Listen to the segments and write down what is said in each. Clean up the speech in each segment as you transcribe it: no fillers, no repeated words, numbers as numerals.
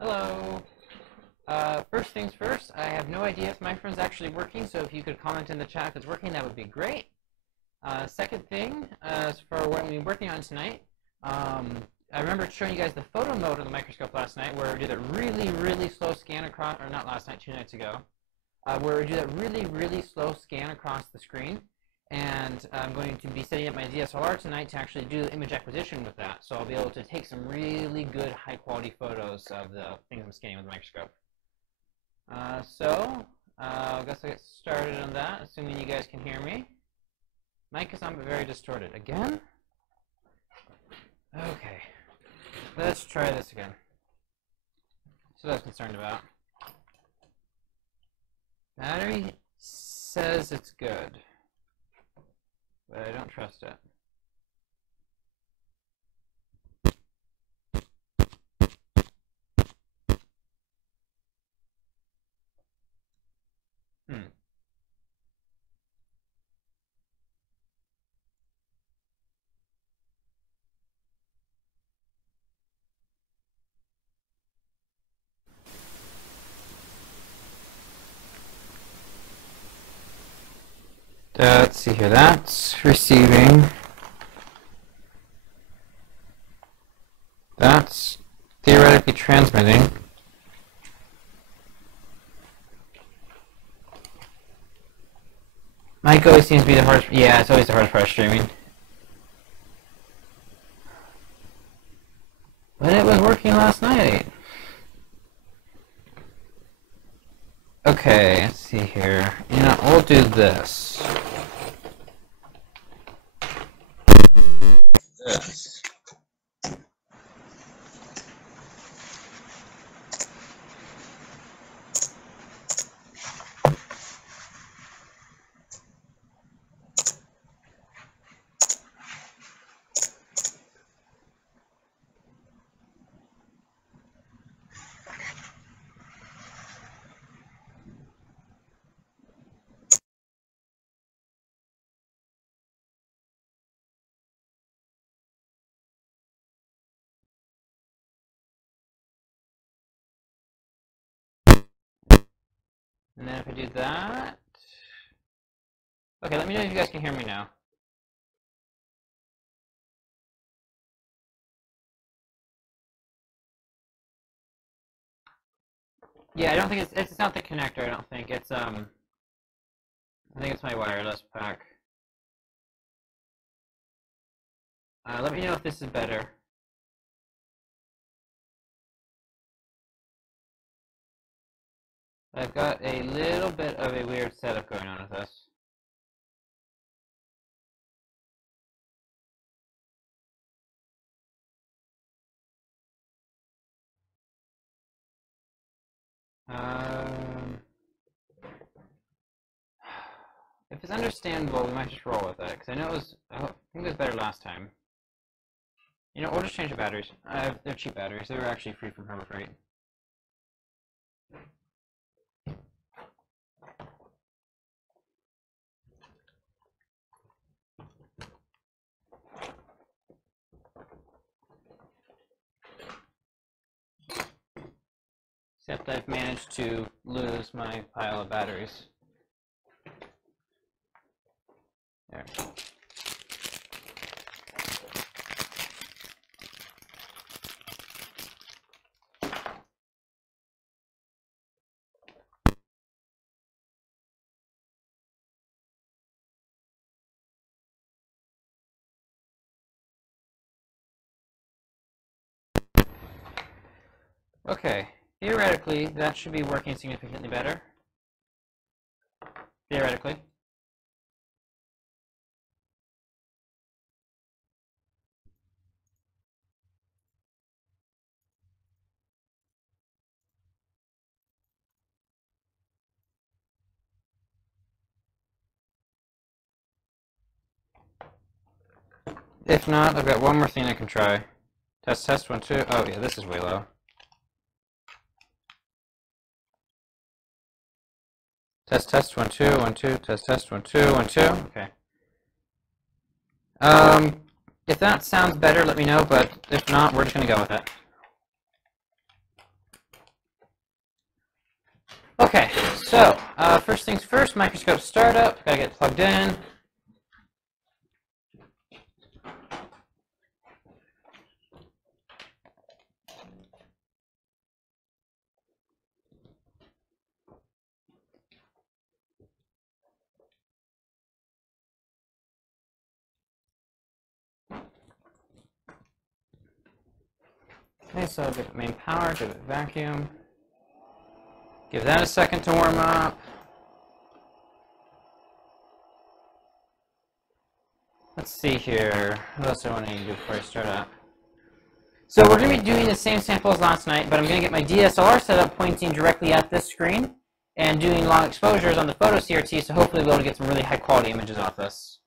Hello. First things first, I have no idea if my microphone's actually working, so if you could comment in the chat if it's working, that would be great. Second thing, as for what we're working on tonight, I remember showing you guys the photo mode of the microscope last night, where we did a really slow scan across, or not last night, 2 nights ago, where we do that really slow scan across the screen. And I'm going to be setting up my DSLR tonight to actually do image acquisition with that. So I'll be able to take some really good high quality photos of the things I'm scanning with the microscope. I guess I'll get started on that, assuming you guys can hear me. Mic is on but very distorted. Again? Okay. Let's try this again. That's what I was concerned about. Battery says it's good, but I don't trust it. Let's see here, that's receiving. That's theoretically transmitting. Mic always seems to be the hardest. Yeah, it's always the hardest part of streaming. But it was working last night. Okay, let's see here. You know, we'll do this. This. And then if I do that... Okay, let me know if you guys can hear me now. Yeah, I don't think it's not the connector, I don't think. It's, I think it's my wireless pack. Let me know if this is better. I've got a little bit of a weird setup going on with this. If it's understandable, we might just roll with it, because I know I think it was better last time. You know, or just change the batteries. They're cheap batteries. They were actually free from Harbor Freight. Except I've managed to lose my pile of batteries. There. Okay, theoretically, that should be working significantly better. Theoretically. If not, I've got one more thing I can try. Test, 1, 2. Oh yeah, this is way low. Test, 1, 2, 1, 2. Test, 1, 2, 1, 2. Okay. If that sounds better, let me know, but if not, we're just going to go with it. Okay, so first things first, microscope startup. Gotta get plugged in. Okay, so give it main power, give it vacuum. Give that a second to warm up. Let's see here. What else do I want to do before I start up? So we're going to be doing the same sample as last night, but I'm going to get my DSLR set up pointing directly at this screen and doing long exposures on the photo CRT, so hopefully we'll be able to get some really high quality images off this.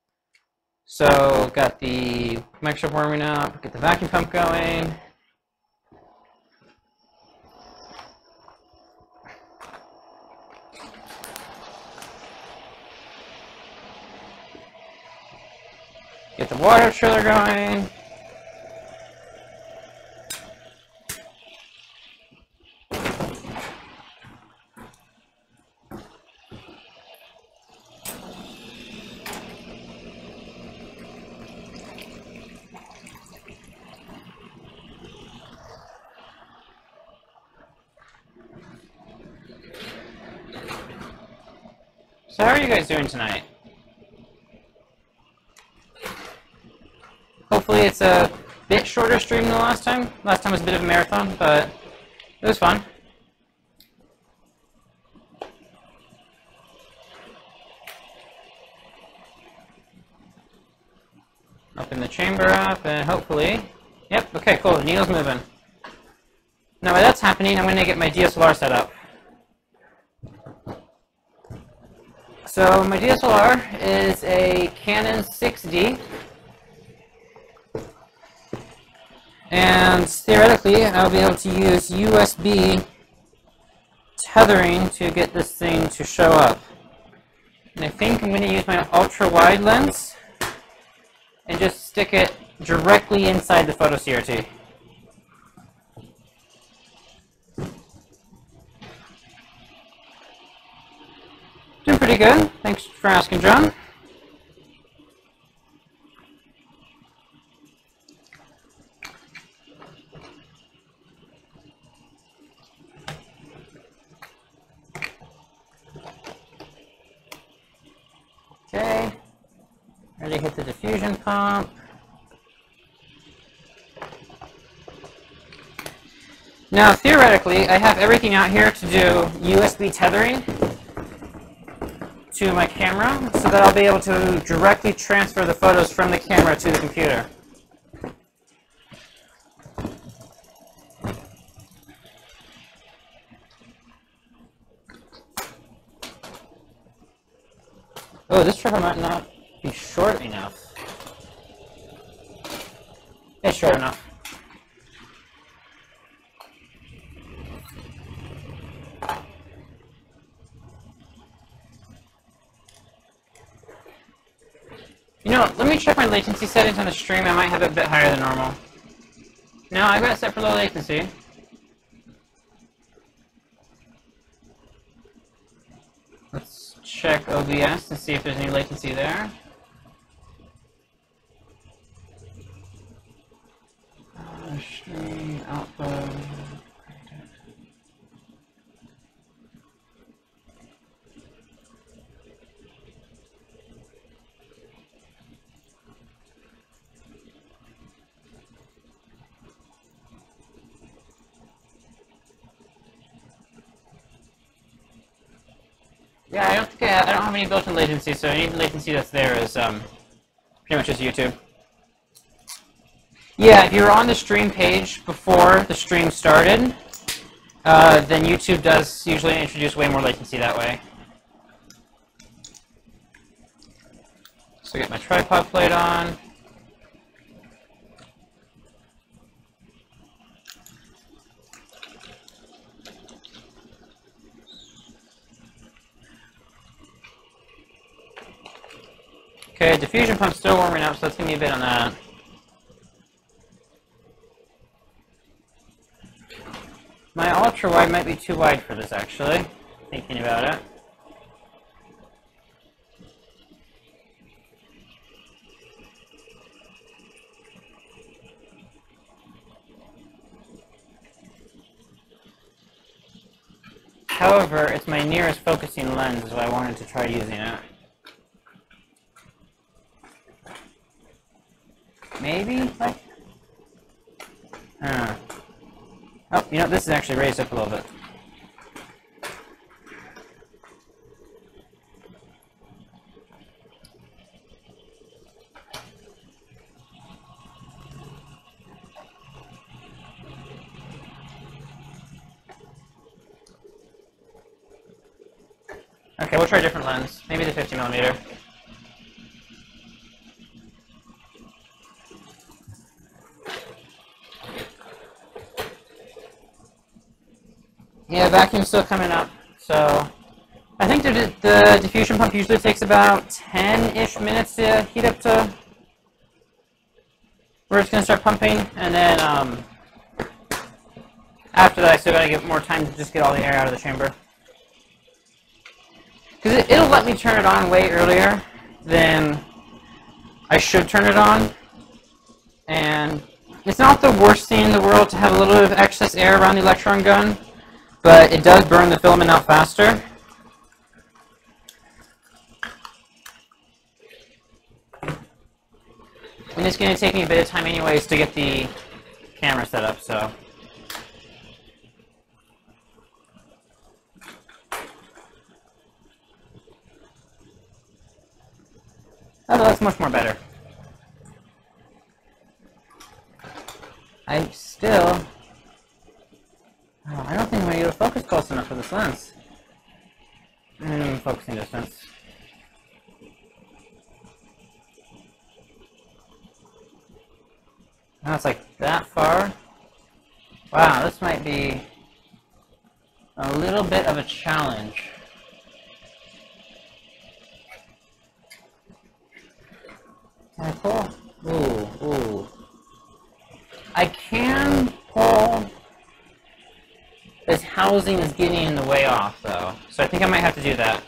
So got the microscope warming up, get the vacuum pump going. Get the water chiller going. So how are you guys doing tonight? Hopefully it's a bit shorter stream than last time. Last time was a bit of a marathon, but it was fun. Open the chamber up and hopefully, yep, okay, cool, the needle's moving. Now while that's happening, I'm going to get my DSLR set up. So my DSLR is a Canon 6D. And theoretically, I'll be able to use USB tethering to get this thing to show up. And I think I'm going to use my ultra-wide lens and just stick it directly inside the photo CRT. Doing pretty good. Thanks for asking, John. Okay, ready to hit the diffusion pump. Now, theoretically, I have everything out here to do USB tethering to my camera so that I'll be able to directly transfer the photos from the camera to the computer. Oh, this trigger might not be short enough. It's short enough. You know, let me check my latency settings on the stream. I might have it a bit higher than normal. No, I've got it set for low latency. Let's check OBS and see if there's any latency there. Stream output. Yeah, I don't have any built-in latency, so any latency that's there is pretty much just YouTube. Yeah, if you're on the stream page before the stream started, then YouTube does usually introduce way more latency that way. So get my tripod plate on. Okay, diffusion pump's still warming up, so let's give me a bit on that. My ultra wide might be too wide for this, actually. thinking about it. However, it's my nearest focusing lens, so I wanted to try using it. Maybe? Like, oh, you know, this is actually raised up a little bit. Okay, we'll try a different lens. Maybe the 50mm. Yeah, vacuum's still coming up, so I think the diffusion pump usually takes about 10-ish minutes to heat up to where it's going to start pumping, and then after that I still got to give more time to just get all the air out of the chamber. Because it'll let me turn it on way earlier than I should turn it on, and it's not the worst thing in the world to have a little bit of excess air around the electron gun, but it does burn the filament out faster. And it's going to take me a bit of time anyways to get the camera set up, so. Oh, that's much more better. I still... Oh, I don't think I'm going to get a focus close enough for this lens. Focusing distance. Now it's like that far. Wow, this might be a little bit of a challenge. Can I pull? Ooh. I can pull. This housing is getting in the way off, though, so I think I might have to do that.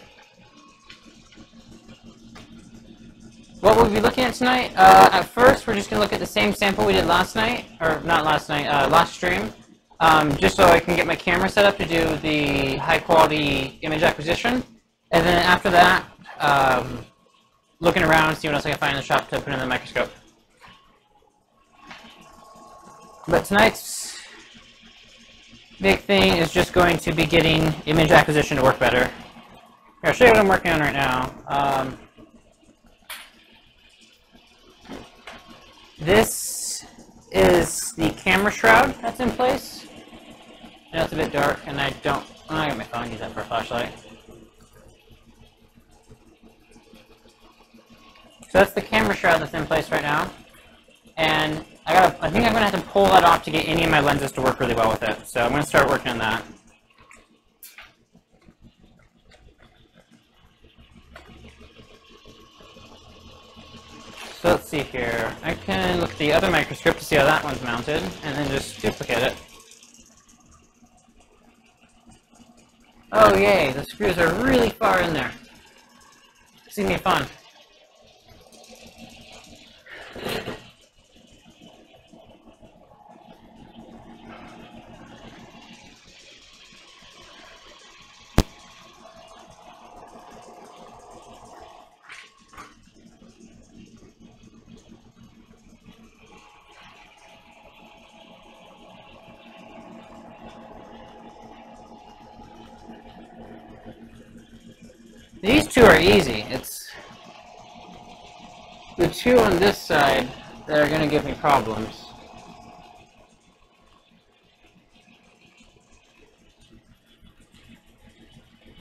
What we'll be looking at tonight, at first we're just going to look at the same sample we did last night, or not last night, last stream, just so I can get my camera set up to do the high quality image acquisition, and then after that, looking around, see what else I can find in the shop to put in the microscope. But tonight's big thing is just going to be getting image acquisition to work better. Here, I'll show you what I'm working on right now. This is the camera shroud that's in place. I know it's a bit dark, and I got my phone, use that for a flashlight. So that's the camera shroud that's in place right now. And I think I'm going to have to pull that off to get any of my lenses to work really well with it. So I'm going to start working on that. So let's see here. I can look at the other microscope to see how that one's mounted, and then just duplicate it. Oh yay, the screws are really far in there. It's gonna be fun. These two are easy. It's the two on this side that are going to give me problems.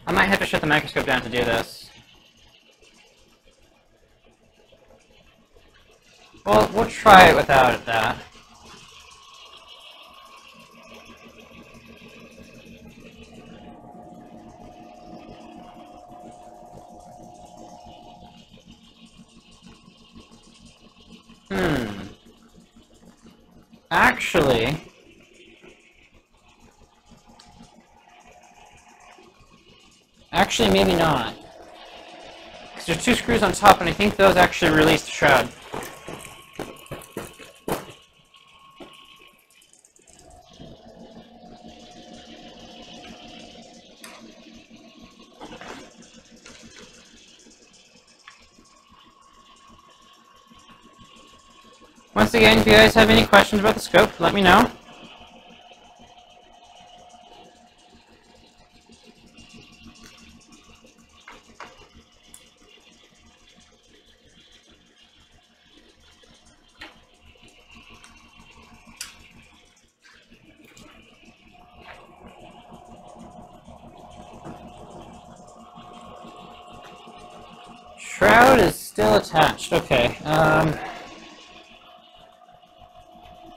I might have to shut the microscope down to do this. Well, we'll try it without that. Actually, Actually, maybe not. Because there's two screws on top, and I think those actually release the shroud. Once again, if you guys have any questions about the scope, let me know. Shroud is still attached. Okay.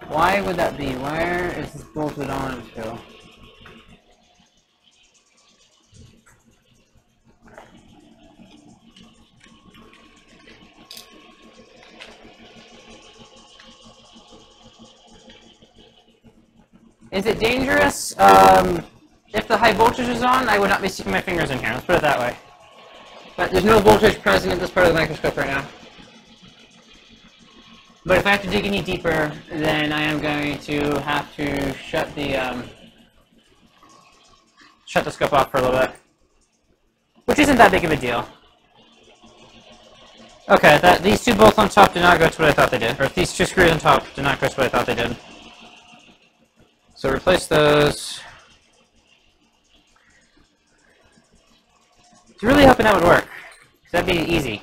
Why would that be? Where is this bolted on to? Is it dangerous? If the high voltage is on, I would not be sticking my fingers in here. Let's put it that way. But there's no voltage present at this part of the microscope right now. But if I have to dig any deeper, then I am going to have to shut the scope off for a little bit. Which isn't that big of a deal. Okay, these two bolts on top did not go to what I thought they did. Or these two screws on top did not go to what I thought they did. So replace those. I was really hoping that would work. That'd be easy.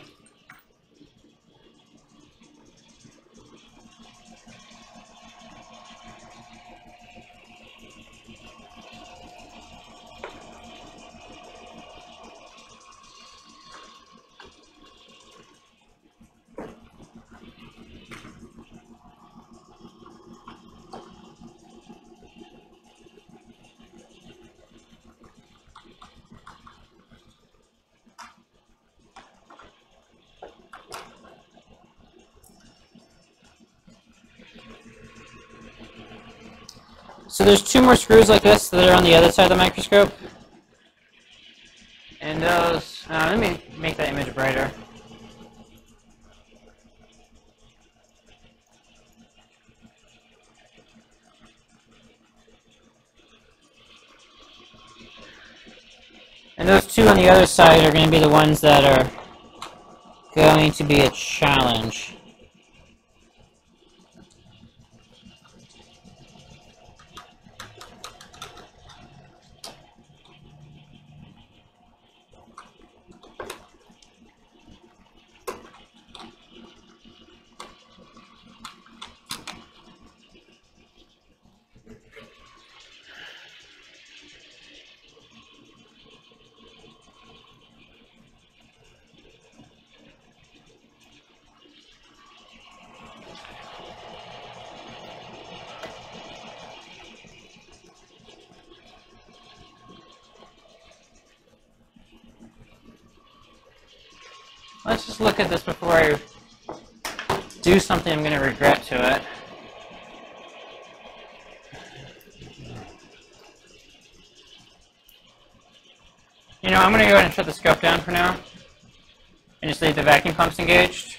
So there's two more screws like this that are on the other side of the microscope. And those, let me make that image brighter. And those two on the other side are going to be the ones that are going to be a challenge. Let's just look at this before I do something I'm going to regret to it. You know, I'm going to go ahead and shut the scope down for now. And just leave the vacuum pumps engaged.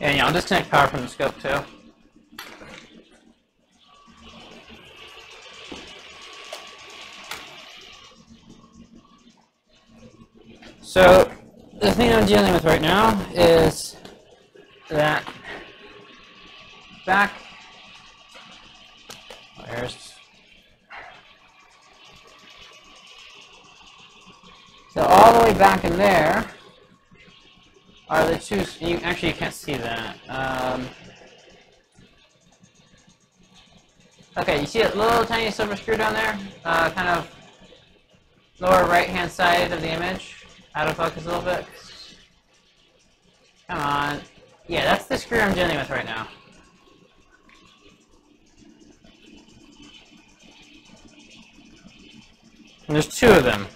And yeah, I'll disconnect power from the scope too. So, the thing I'm dealing with right now is that back, so all the way back in there are the two, you can't see that. Okay, you see a little tiny silver screw down there? Kind of lower right hand side of the image. Out of focus a little bit. Come on. Yeah, that's the screw I'm dealing with right now. And there's two of them.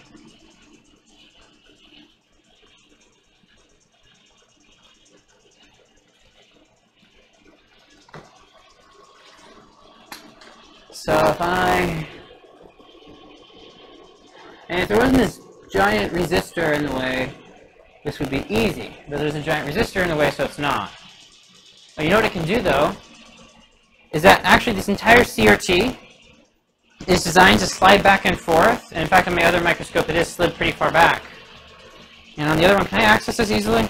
So if there wasn't this giant resistor in the way, this would be easy. But there's a giant resistor in the way, so it's not. Well, you know what it can do, though, is that actually this entire CRT is designed to slide back and forth. And in fact, on my other microscope, it is slid pretty far back. And on the other one, can I access this easily?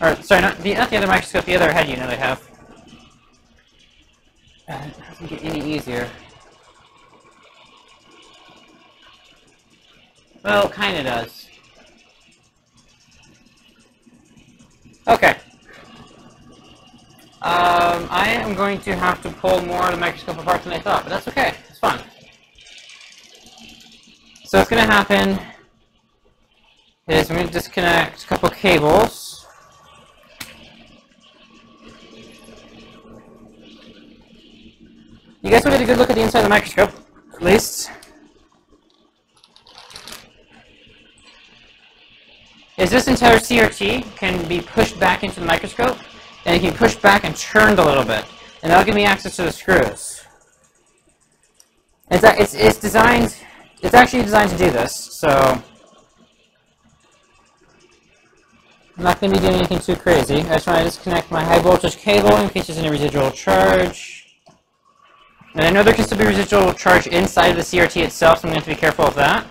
Or, sorry, not the other microscope, the other head unit I have. It doesn't get any easier. Well, it kind of does. Okay. I am going to have to pull more of the microscope apart than I thought, but that's okay. It's fun. So what's going to happen is I'm going to disconnect a couple cables. You guys will get a good look at the inside of the microscope, at least. Is this entire CRT can be pushed back into the microscope, and it can be pushed back and turned a little bit, and that'll give me access to the screws. It's actually designed to do this, so I'm not going to be doing anything too crazy. I just want to disconnect my high voltage cable in case there's any residual charge. And I know there can still be residual charge inside of the CRT itself, so I'm going to have to be careful of that.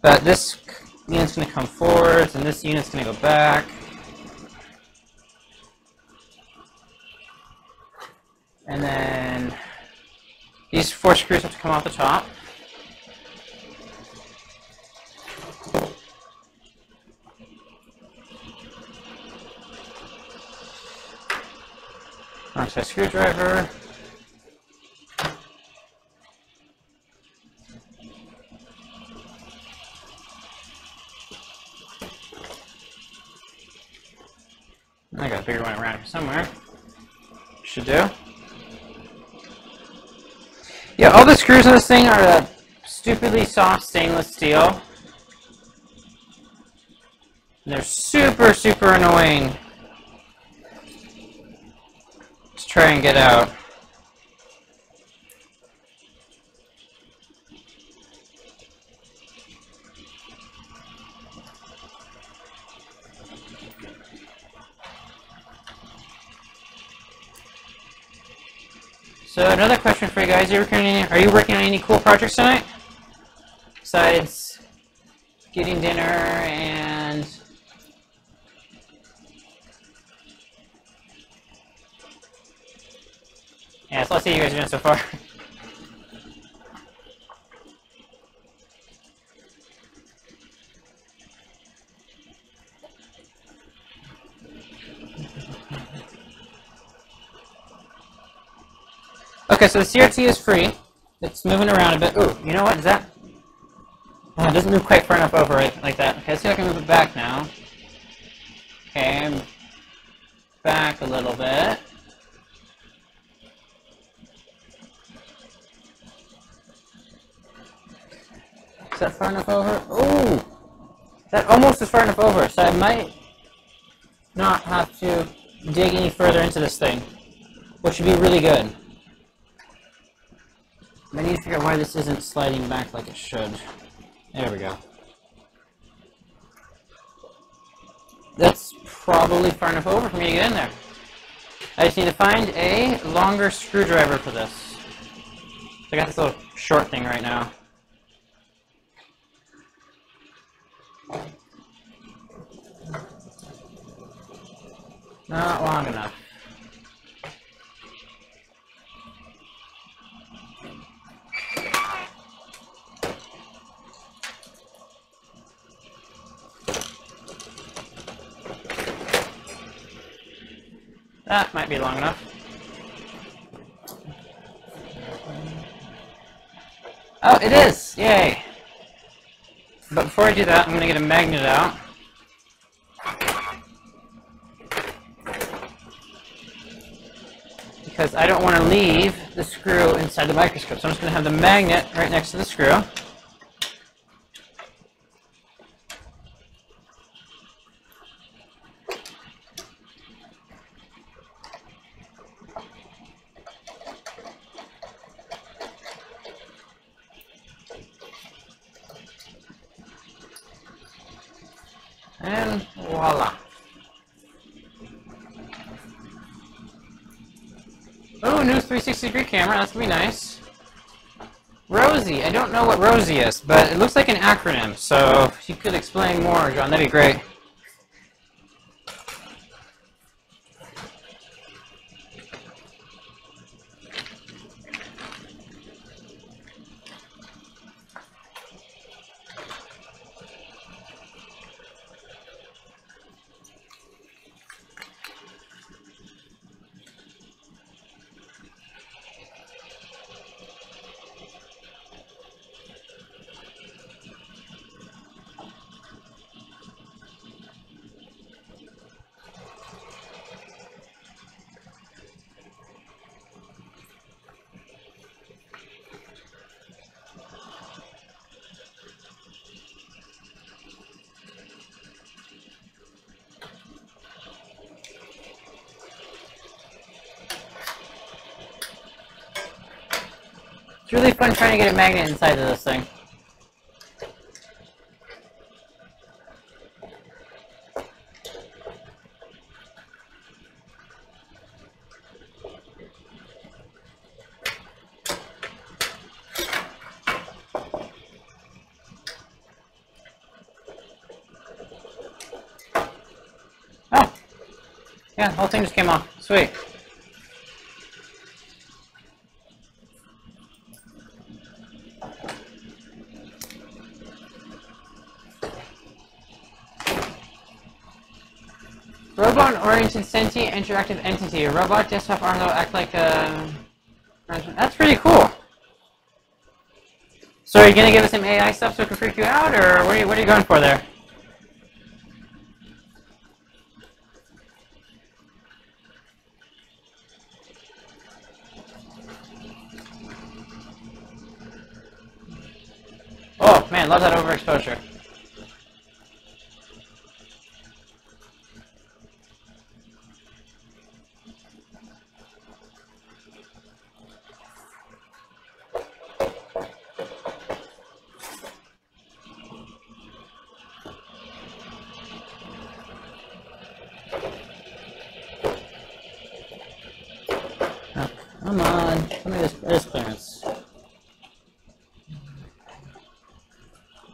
But this unit's going to come forwards, and this unit's going to go back. And then these 4 screws have to come off the top. Oxide screwdriver. I got a bigger one around here somewhere. Should do. Yeah, all the screws on this thing are stupidly soft stainless steel. And they're super, super annoying to try and get out. So another question for you guys, are you working on any cool projects tonight? Besides getting dinner and yeah, so let's see how you guys are doing so far. Okay, so the CRT is free. It's moving around a bit. Ooh, you know what? Is that? Oh, it doesn't move quite far enough over it like that. Okay, let's see if I can move it back now. Okay, I'm back a little bit. Is that far enough over? Ooh! That almost is far enough over, so I might not have to dig any further into this thing, which would be really good. I need to figure out why this isn't sliding back like it should. There we go. That's probably far enough over for me to get in there. I just need to find a longer screwdriver for this. I got this little short thing right now. Not long enough. That might be long enough. Oh, it is! Yay! But before I do that, I'm going to get a magnet out. Because I don't want to leave the screw inside the microscope. So I'm just going to have the magnet right next to the screw. And voila. Oh, new 360-degree camera. That's gonna be nice. Rosie. I don't know what Rosie is, but it looks like an acronym. So if you could explain more, John, that'd be great. It's really fun trying to get a magnet inside of this thing. Oh! Yeah, the whole thing just came off. Sweet. Robot-oriented sentient interactive entity. A robot desktop arm that will act like a... That's pretty cool. So are you going to give us some AI stuff so it can freak you out, or what are you going for there? Oh, man, love that overexposure. Come on, come here, this clearance.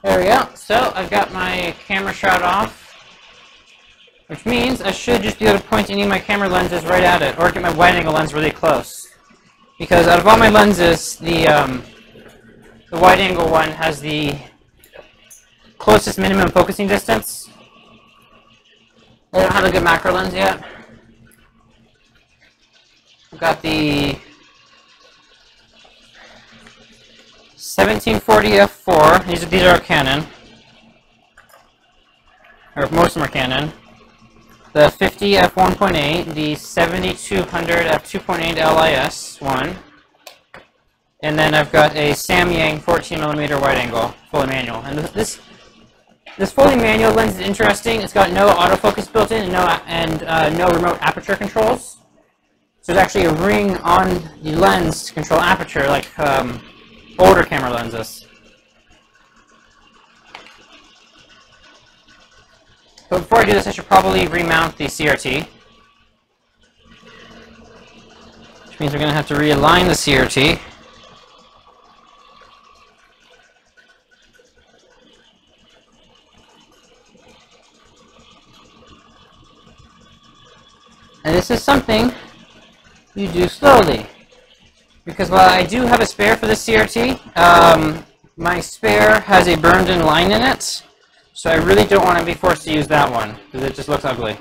There we go. So I've got my camera shroud off, which means I should just be able to point any of my camera lenses right at it, or get my wide-angle lens really close. Because out of all my lenses, the wide-angle one has the closest minimum focusing distance. I don't have a good macro lens yet. I've got the 1740 f4. These are Canon, or most of them are Canon. The 50 f1.8, the 7200 f2.8 LIS one, and then I've got a Samyang 14mm wide angle, fully manual. And this fully manual lens is interesting. It's got no autofocus built in and no remote aperture controls. So there's actually a ring on the lens to control aperture, like older camera lenses. But before I do this, I should probably remount the CRT. Which means we're going to have to realign the CRT. And this is something you do slowly. Because while I do have a spare for the CRT, my spare has a burned-in line in it. So I really don't want to be forced to use that one, because it just looks ugly.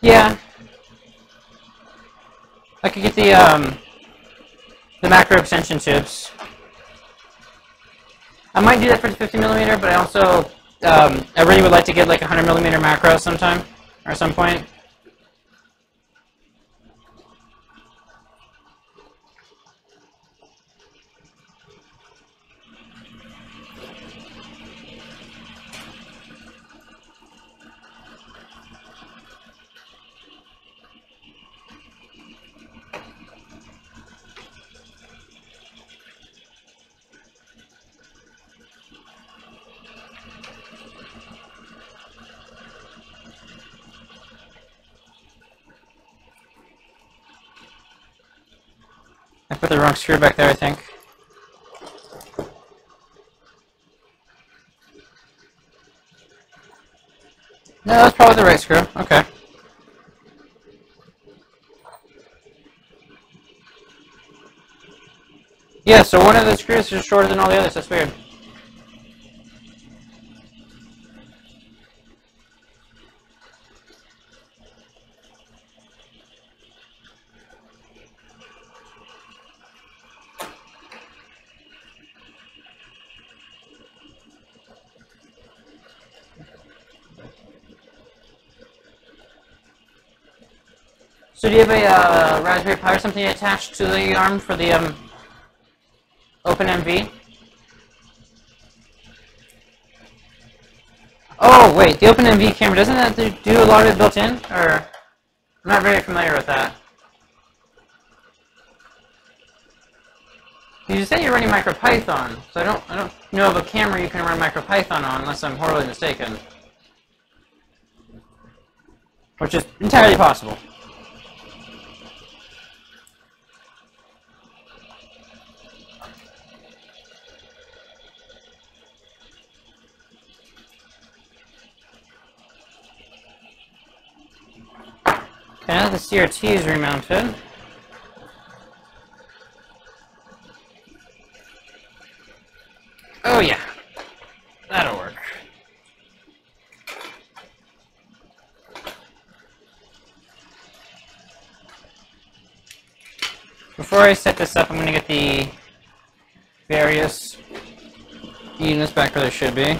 Yeah. I could get the macro extension tubes. I might do that for the 50mm, but I also, I really would like to get like a 100mm macro sometime, or at some point. put the wrong screw back there, I think. No, that's probably the right screw. Okay. Yeah, so one of the screws is shorter than all the others. That's weird. So do you have a Raspberry Pi or something attached to the arm for the OpenMV? Oh, wait, the OpenMV camera, doesn't that do a lot of it built in? Or, I'm not very familiar with that. You said you're running MicroPython, so I don't know of a camera you can run MicroPython on unless I'm horribly mistaken. Which is entirely possible. Okay, now the CRT is remounted. Oh yeah, that'll work. Before I set this up, I'm going to get the various units back where they should be.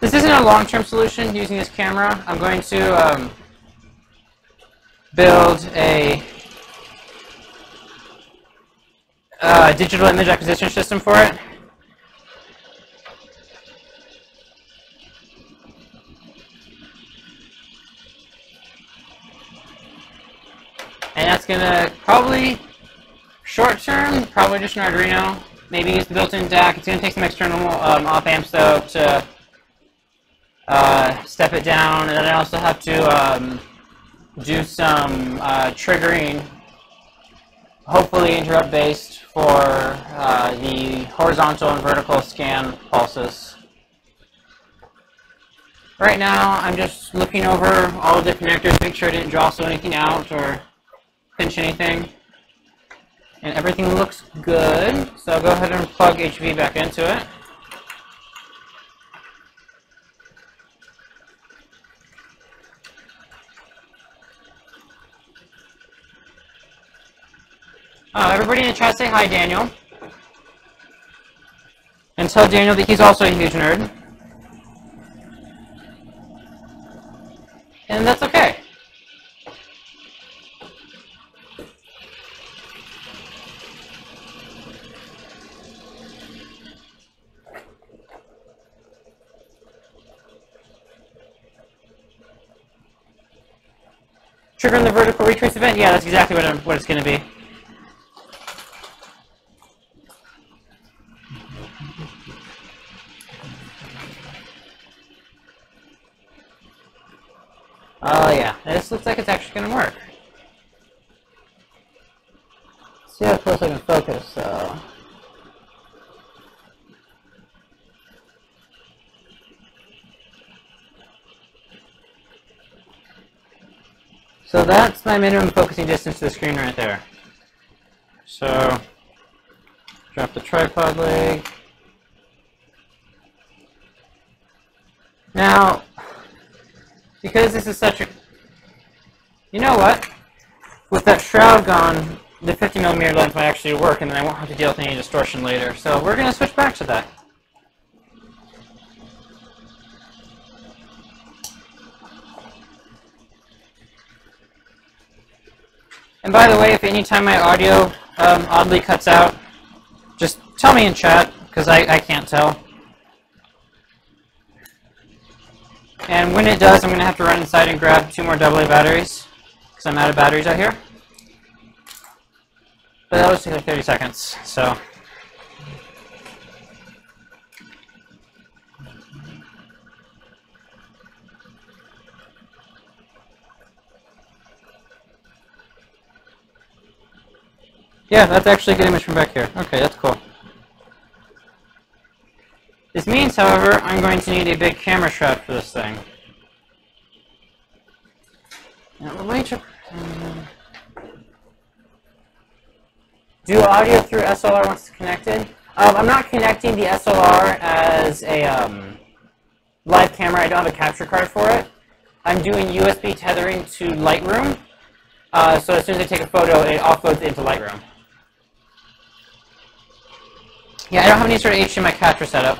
This isn't a long-term solution using this camera. I'm going to build a digital image acquisition system for it. And that's going to probably, short-term, probably just an Arduino. Maybe use the built-in DAC. It's going to take some external op-amps, though, to step it down, and then I also have to do some triggering, hopefully interrupt based, for the horizontal and vertical scan pulses. Right now I'm just looking over all the connectors, make sure I didn't jostle anything out or pinch anything, and everything looks good, so I'll go ahead and plug HV back into it. Everybody in the chat say hi, Daniel. And tell Daniel that he's also a huge nerd. And that's okay. Triggering the vertical retrace event? Yeah, that's exactly what it's going to be. Oh yeah, this looks like it's actually going to work. Let's see how close I can focus, so... So that's my minimum focusing distance to the screen right there. So, drop the tripod leg. Now, because this is such a... You know what? With that shroud gone, the 50mm lens might actually work, and then I won't have to deal with any distortion later. So we're going to switch back to that. And by the way, if any time my audio oddly cuts out, just tell me in chat, because I can't tell. And when it does, I'm going to have to run inside and grab 2 more AA batteries, because I'm out of batteries out here. But that was like 30 seconds, so... Yeah, that's actually a good image from back here. Okay, that's cool. This means, however, I'm going to need a big camera shot for this thing. Now, do audio through SLR once it's connected. I'm not connecting the SLR as a live camera. I don't have a capture card for it. I'm doing USB tethering to Lightroom. So as soon as I take a photo, it offloads into Lightroom. Yeah, I don't have any sort of HDMI capture setup.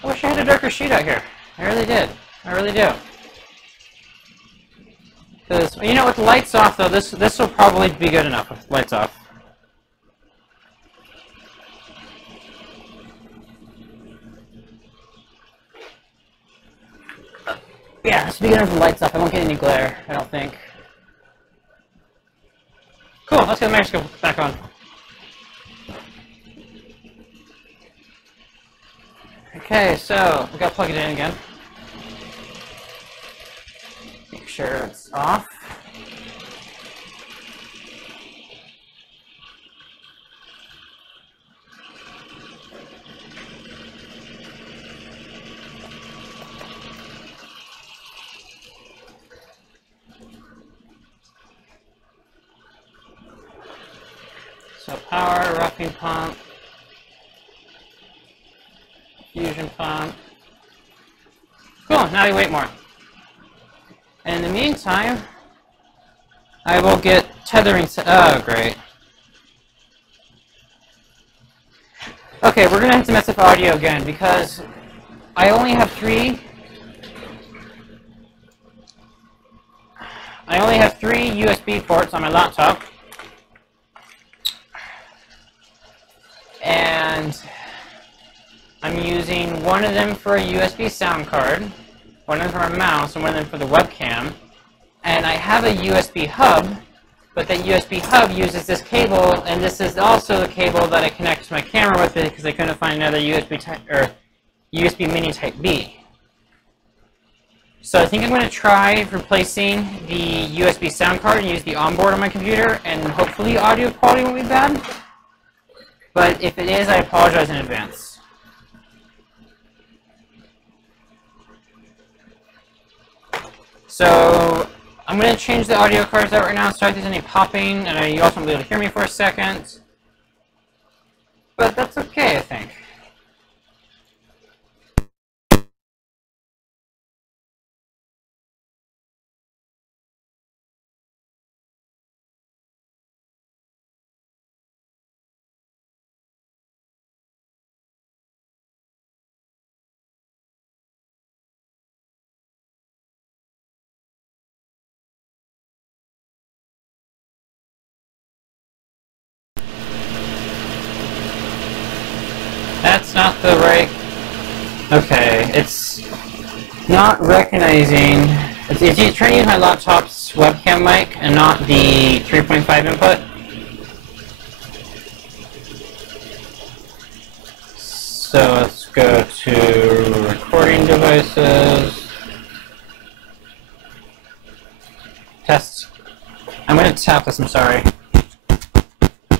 I wish I had a darker sheet out here. I really did. I really do. Because, you know, with the lights off, though, this will probably be good enough with lights off. Yeah, this will be good enough with the lights off. I won't get any glare, I don't think. Cool, let's get the microscope back on. Okay, so we gotta plug it in again. Make sure it's off. So power, roughing pump, fusion pump. Cool, now we wait more. And in the meantime, I will get tethering set. Oh, great. Okay, we're gonna have to mess with audio again because I only have three USB ports on my laptop. And I'm using one of them for a USB sound card, one of them for a mouse, and one of them for the webcam. And I have a USB hub, but that USB hub uses this cable, and this is also the cable that I connect to my camera with it because I couldn't find another USB Mini Type B. So I think I'm going to try replacing the USB sound card and use the onboard on my computer, and hopefully audio quality won't be bad. But if it is, I apologize in advance. So I'm going to change the audio cards out right now, sorry if there's any popping, and you also won't be able to hear me for a second. But that's okay, I think. That's not the right... Okay, it's not recognizing... It's trying to use my laptop's webcam mic and not the 3.5 input. So let's go to recording devices. Test. I'm going to tap this, I'm sorry.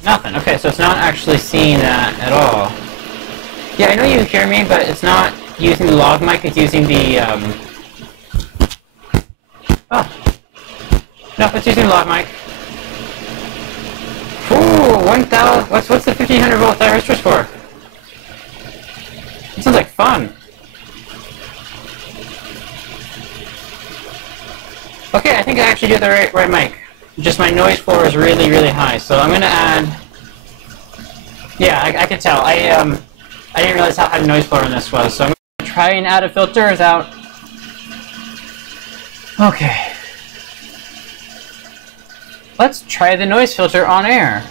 Nothing. Okay, so it's not actually seeing that at all. Yeah, I know you hear me, but it's not using the log mic, it's using the, Oh. No, it's using the log mic. Ooh, 1,000, what's the 1500 volt thyristors for? It sounds like fun. Okay, I think I actually do the right mic. Just my noise floor is really, really high, so I'm gonna add... Yeah, I can tell. I didn't realize how noise filtering this was, so I'm going to try and add a filter without... Okay. Let's try the noise filter on air,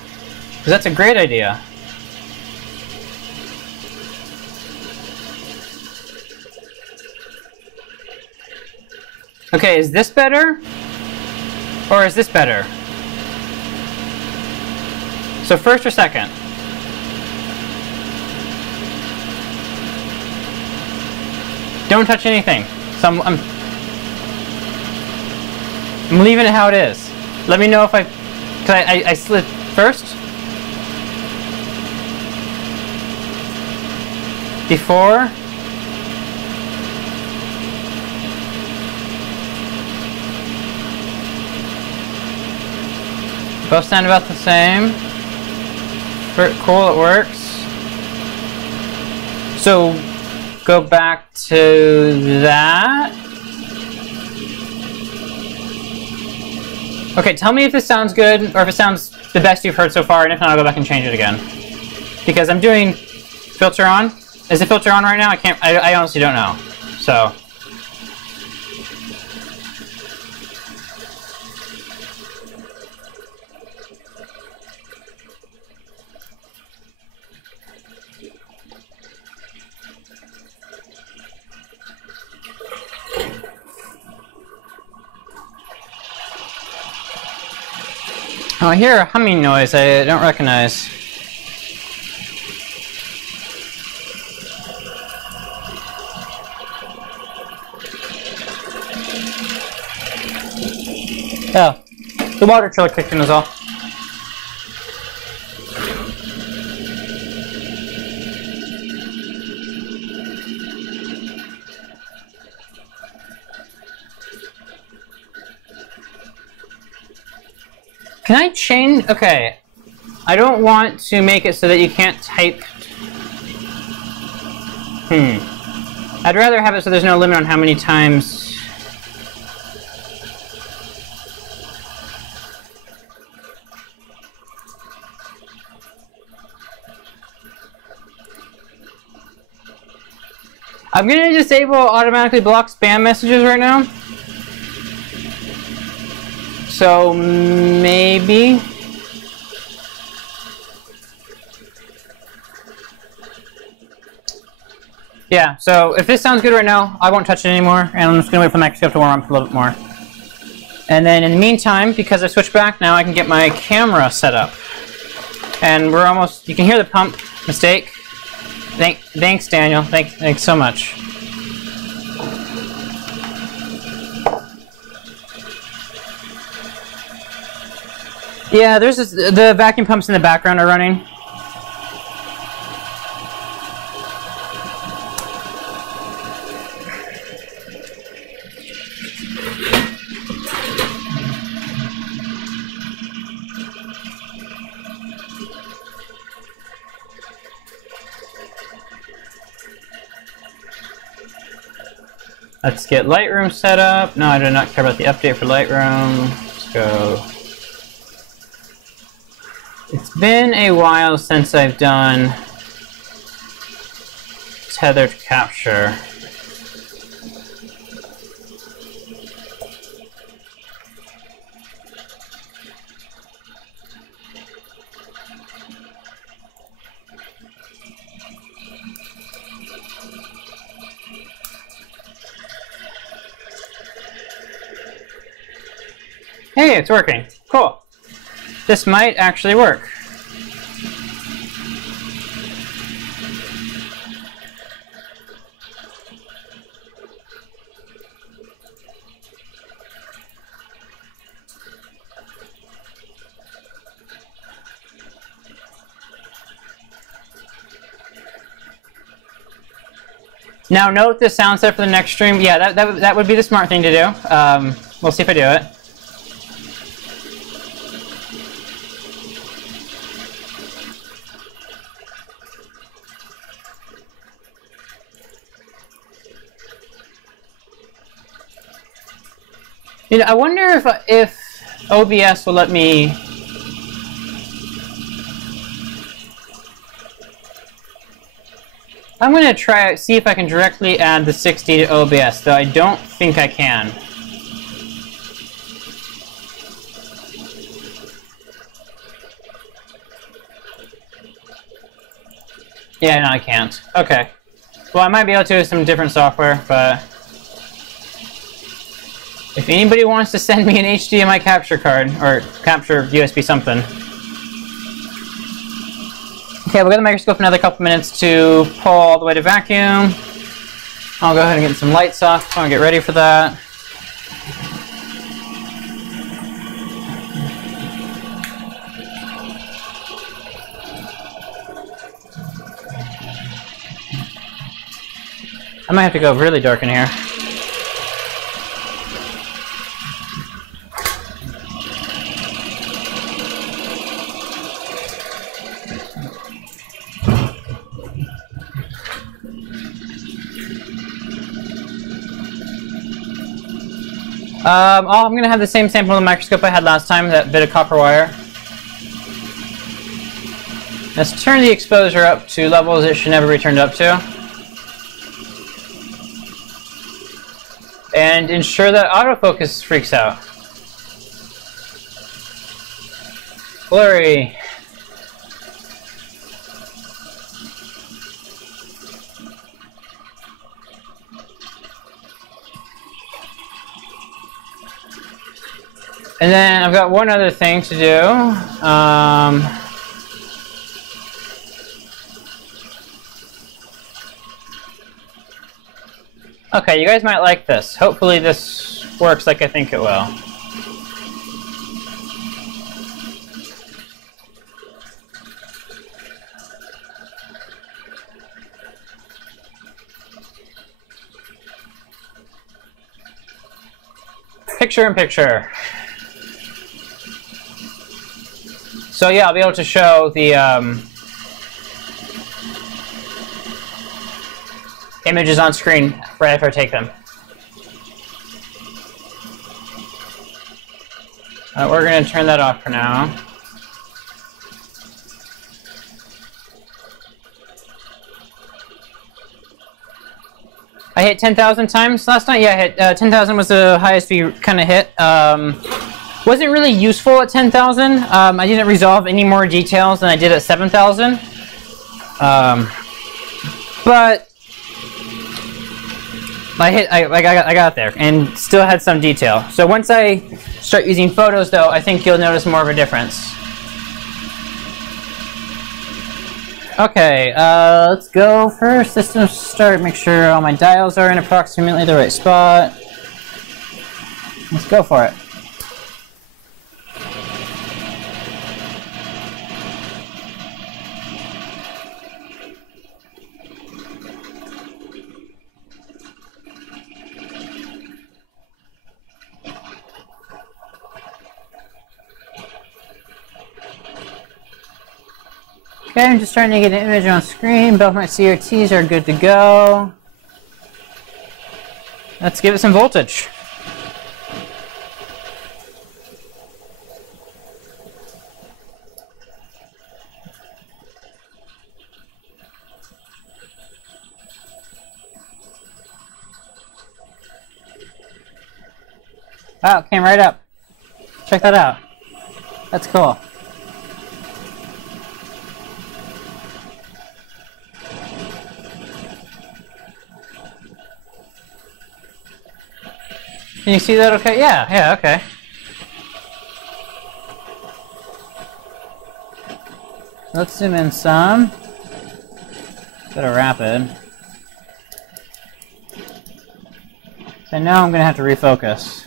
because that's a great idea. Okay, is this better? Or is this better? So first or second? Don't touch anything. So I'm leaving it how it is. Let me know if I slid first. Before. Both sound about the same. Cool, it works. So go back to that. Okay, tell me if this sounds good or if it sounds the best you've heard so far, and if not, I'll go back and change it again. Because I'm doing filter on. Is the filter on right now? I honestly don't know. So. Oh, I hear a humming noise I don't recognize. Oh, the water chiller kicked in as well. Can I change? Okay. I don't want to make it so that you can't type. I'd rather have it so there's no limit on how many times. I'm going to disable automatically block spam messages right now. So maybe. Yeah, so if this sounds good right now, I won't touch it anymore, and I'm just going to wait for the microscope to warm up a little bit more. And then in the meantime, because I switched back, now I can get my camera set up. And we're almost, you can hear the pump mistake. Thanks, Daniel. Thanks so much. Yeah, there's the vacuum pumps in the background are running. Let's get Lightroom set up. No, I do not care about the update for Lightroom. Let's go. It's been a while since I've done tethered capture. Hey, it's working. Cool. This might actually work. Now note the sound set for the next stream. Yeah, that would be the smart thing to do. We'll see if I do it. You know, I wonder if OBS will let me. I'm going to try see if I can directly add the 6D to OBS, though I don't think I can. Yeah, no, I can't. Okay. Well, I might be able to with some different software, but if anybody wants to send me an HDMI capture card, or capture USB something. Okay, we'll get the microscope another couple minutes to pull all the way to vacuum. I'll go ahead and get some lights off. I'll get ready for that. I might have to go really dark in here. I'm going to have the same sample of the microscope I had last time, that bit of copper wire. Let's turn the exposure up to levels it should never be turned up to. And ensure that autofocus freaks out. Blurry. And then I've got one other thing to do. Okay, you guys might like this. Hopefully this works like I think it will. Picture in picture. So yeah, I'll be able to show the images on screen right after I take them. We're going to turn that off for now. I hit 10,000 times last night. Yeah, I hit 10,000 was the highest we kind of hit. Wasn't really useful at 10,000. I didn't resolve any more details than I did at 7,000. But I got there and still had some detail. So once I start using photos, though, I think you'll notice more of a difference. Okay, let's go first. System start. Make sure all my dials are in approximately the right spot. Let's go for it. Okay, I'm just trying to get an image on screen. Both my CRTs are good to go. Let's give it some voltage. Wow, it came right up. Check that out. That's cool. Can you see that okay? Yeah, okay. Let's zoom in some. Bit of rapid. So now I'm going to have to refocus.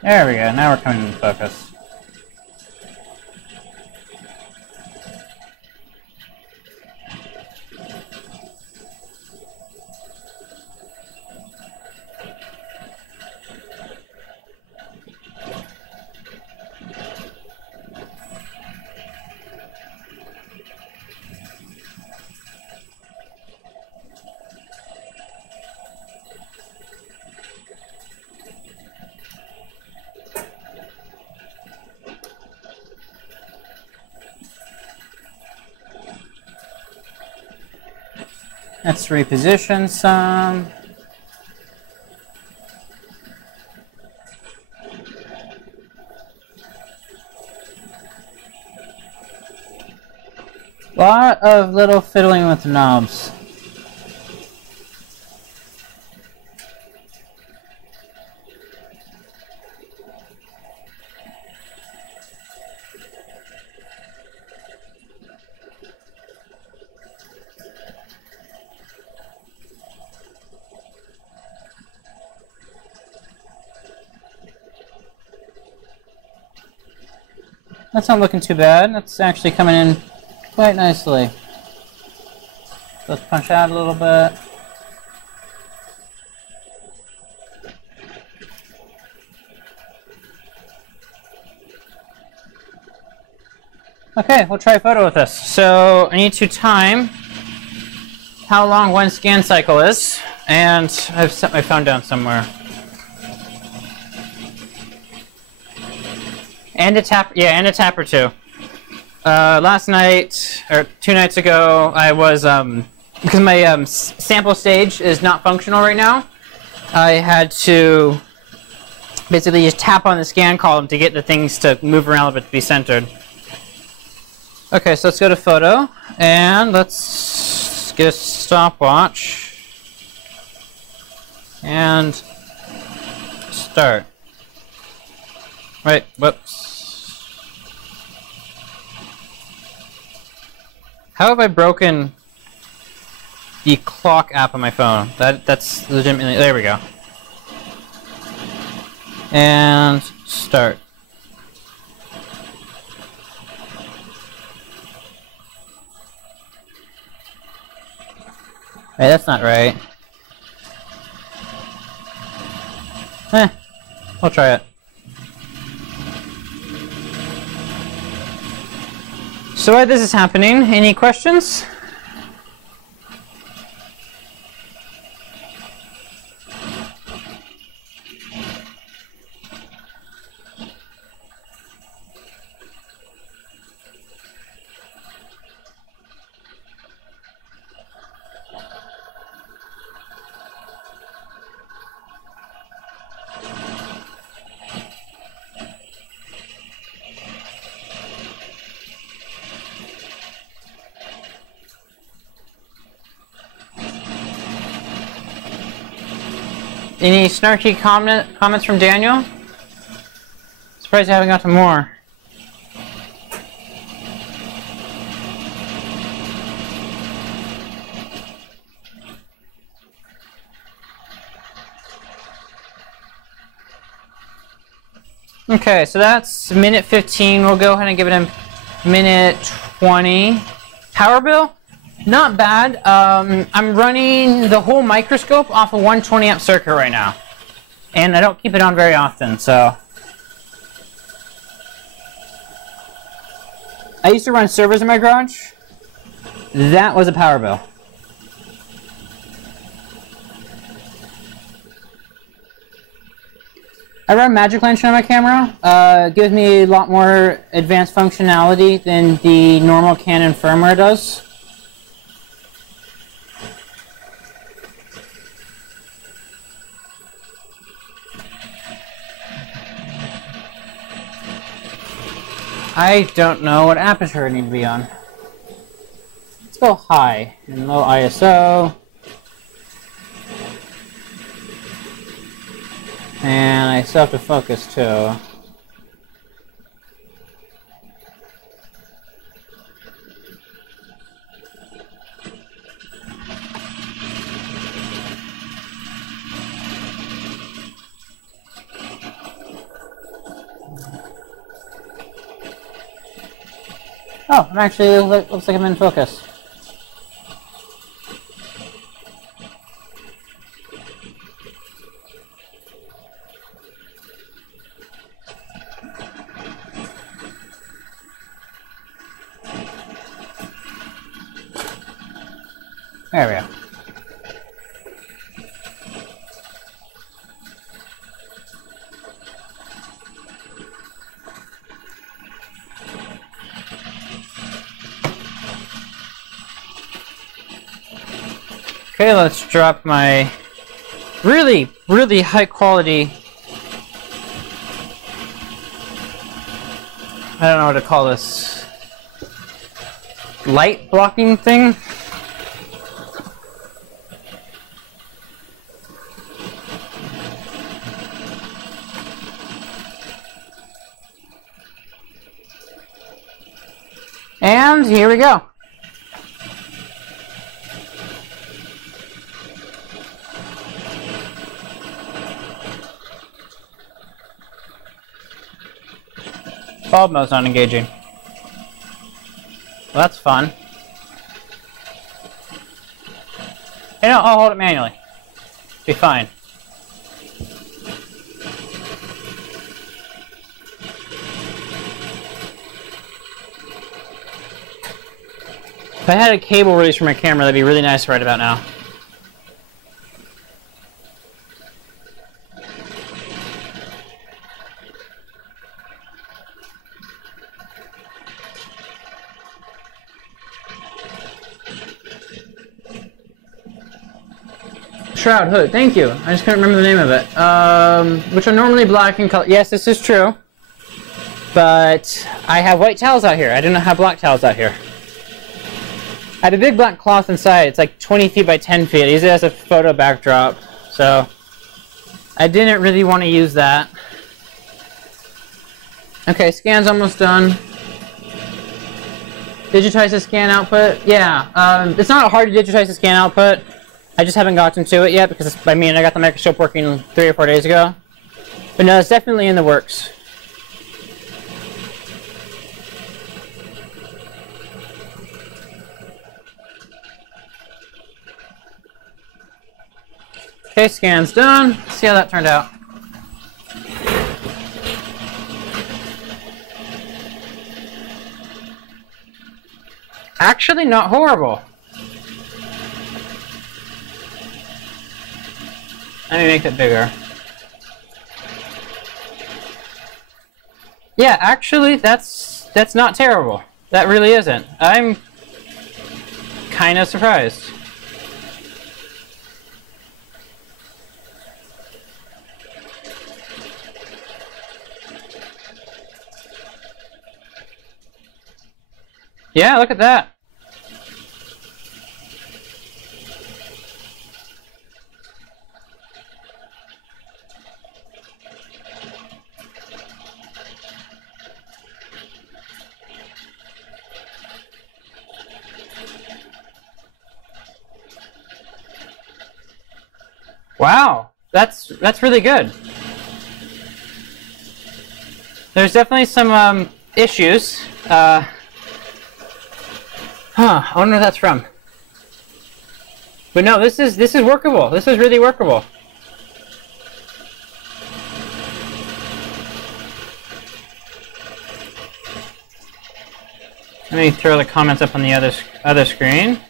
There we go, now we're coming into focus. Let's reposition some. A lot of little fiddling with the knobs. That's not looking too bad. That's actually coming in quite nicely. Let's punch out a little bit. Okay, we'll try a photo with this. So I need to time how long one scan cycle is, and I've set my phone down somewhere. And a tap, yeah, and a tap or two. Last night, or 2 nights ago, I was, because my sample stage is not functional right now, I had to basically just tap on the scan column to get the things to move around a bit to be centered. Okay, so let's go to photo, and let's get a stopwatch, and start. Right, whoops. How have I broken the clock app on my phone? That's legitimately, there we go. And start. Hey, that's not right. I'll try it. So while this is happening, any questions? Any snarky comments from Daniel? Surprised I haven't got to more. Okay, so that's minute 15. We'll go ahead and give it a minute 20. Power bill? Not bad. I'm running the whole microscope off a 120 amp circuit right now. And I don't keep it on very often, so. I used to run servers in my garage. That was a power bill. I run Magic Lantern on my camera. It gives me a lot more advanced functionality than the normal Canon firmware does. I don't know what aperture I need to be on. Let's go high and low ISO. And I still have to focus too. Oh, I'm actually, looks like I'm in focus. There we go. Okay, let's drop my really, really high quality, I don't know what to call this, light blocking thing. And here we go. Bulb mode's not engaging. Well, that's fun. Hey, no, I'll hold it manually. Be fine. If I had a cable release for my camera, that'd be really nice right about now. Shroud hood, thank you. I just couldn't remember the name of it. Which are normally black in color. Yes, this is true. But I have white towels out here. I do not have black towels out here. I have a big black cloth inside. It's like 20 feet by 10 feet. I use it as a photo backdrop. So I didn't really want to use that. Okay, scan's almost done. Digitize the scan output. Yeah, it's not hard to digitize the scan output. I just haven't gotten to it yet because I got the microscope working 3 or 4 days ago. But no, it's definitely in the works. Okay, scan's done. Let's see how that turned out. Actually, not horrible. Let me make it bigger. Yeah, actually, that's not terrible. That really isn't. I'm kind of surprised. Yeah, look at that. Wow, that's really good. There's definitely some issues. I wonder where that's from. But no, this is workable. This is really workable. Let me throw the comments up on the other screen.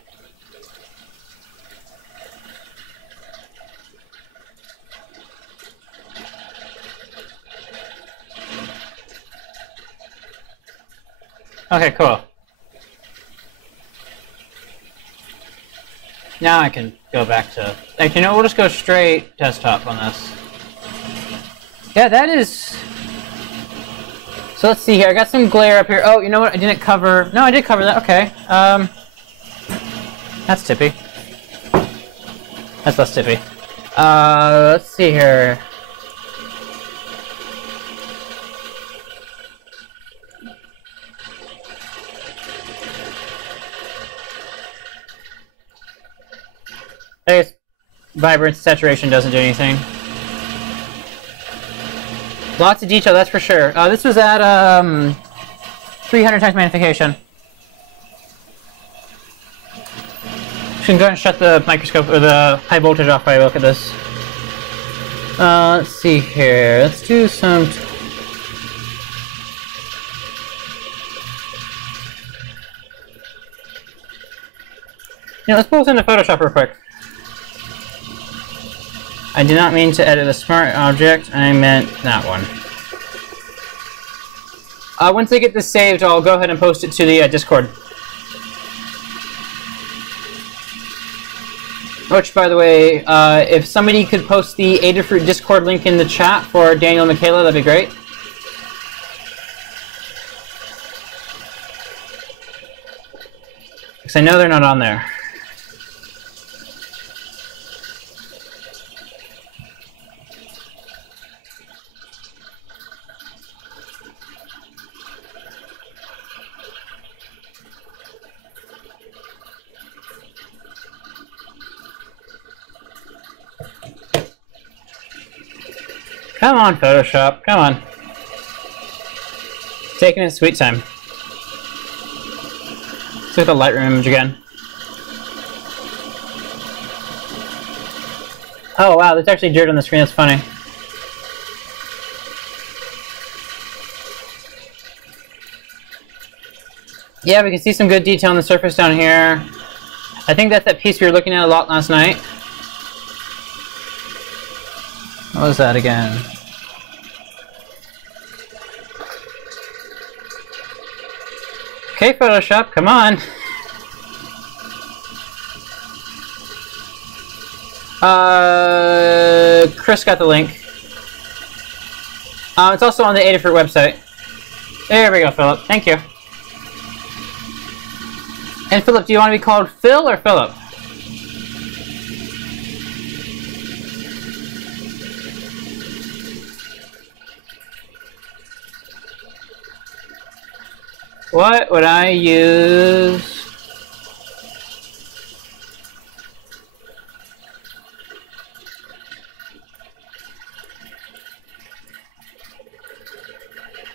Okay, cool. Now I can go back to, like, you know, we'll just go straight desktop on this. Yeah, that is. So let's see here. I got some glare up here. Oh, you know what? I didn't cover. No, I did cover that. Okay. That's tippy. That's less tippy. Let's see here. I guess vibrance saturation doesn't do anything. Lots of detail, that's for sure. This was at 300 times magnification. Just gonna go ahead and shut the microscope or the high voltage off while I look at this. Let's see here. Let's do some. Yeah, let's pull this into Photoshop real quick. I did not mean to edit a smart object, I meant that one. Once I get this saved, I'll go ahead and post it to the Discord. Which, by the way, if somebody could post the Adafruit Discord link in the chat for Daniel and Michaela, that'd be great. Because I know they're not on there. Come on, Photoshop. Come on. Taking its sweet time. Let's look at the Lightroom image again. Oh, wow, there's actually dirt on the screen. That's funny. Yeah, we can see some good detail on the surface down here. I think that's that piece we were looking at a lot last night. What was that again? Okay, Photoshop, come on. Chris got the link. It's also on the Adafruit website. There we go, Philip. Thank you. And Philip, do you want to be called Phil or Philip? What would I use?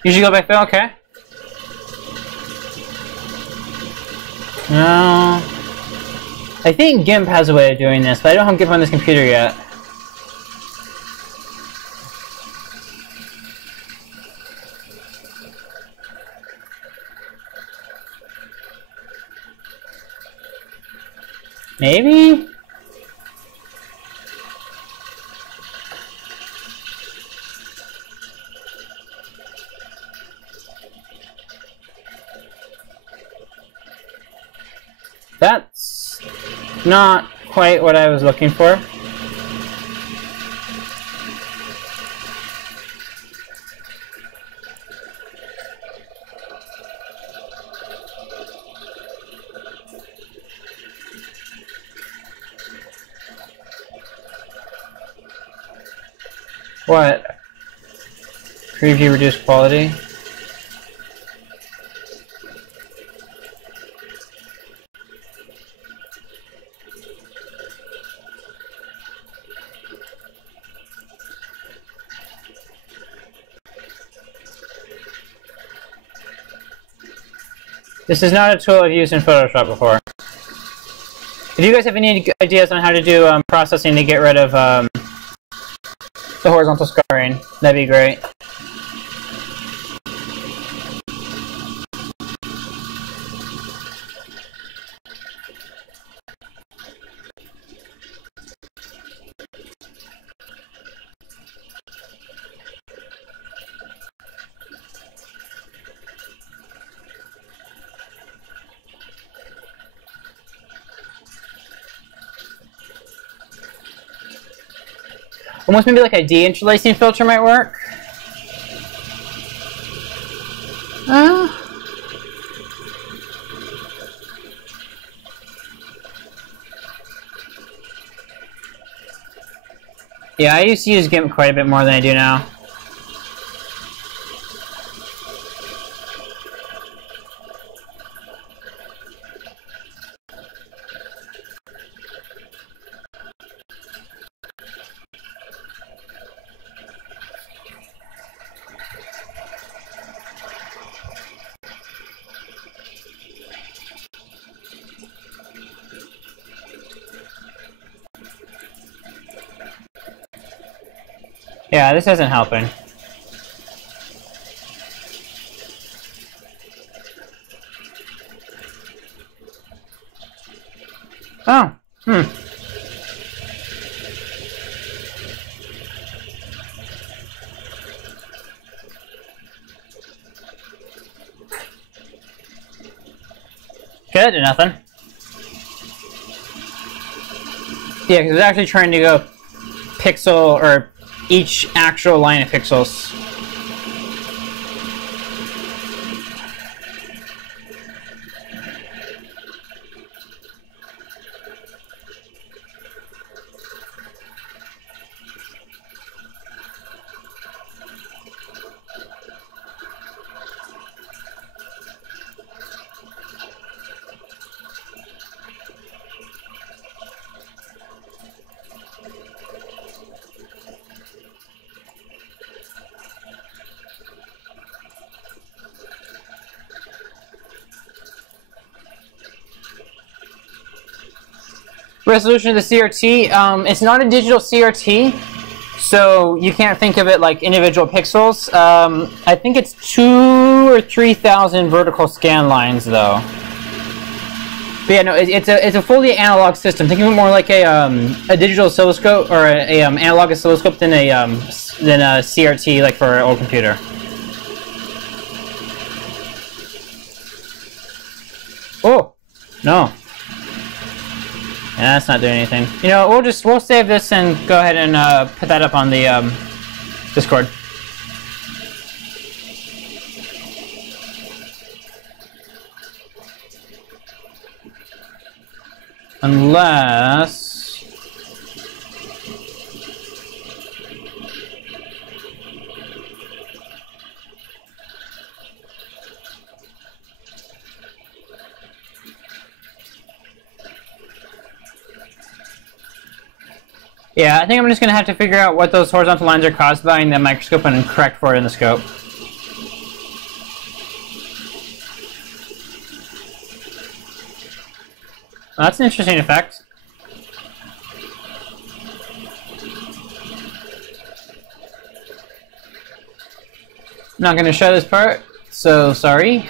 You should go by Phil, okay? No. I think GIMP has a way of doing this, but I don't have GIMP on this computer yet. Maybe? That's not quite what I was looking for. What? Preview reduced quality? This is not a tool I've used in Photoshop before. If you guys have any ideas on how to do processing to get rid of the horizontal scarring, that'd be great. Almost maybe like a de-interlacing filter might work. Yeah, I used to use GIMP quite a bit more than I do now. Yeah, this isn't helping. Oh, Good, nothing. Yeah, because it's actually trying to go pixel, or each actual line of pixels. Resolution of the CRT, it's not a digital CRT, so you can't think of it like individual pixels. I think it's 2,000 or 3,000 vertical scan lines, though. But yeah, no, it's a fully analog system. Think of it more like a digital oscilloscope, or a analog oscilloscope, than a CRT like for an old computer. Oh no. Yeah, that's not doing anything. You know, we'll save this and go ahead and put that up on the Discord. Unless... Yeah, I think I'm just going to have to figure out what those horizontal lines are caused by in the microscope and correct for it in the scope. Well, that's an interesting effect. I'm not going to show this part, so sorry.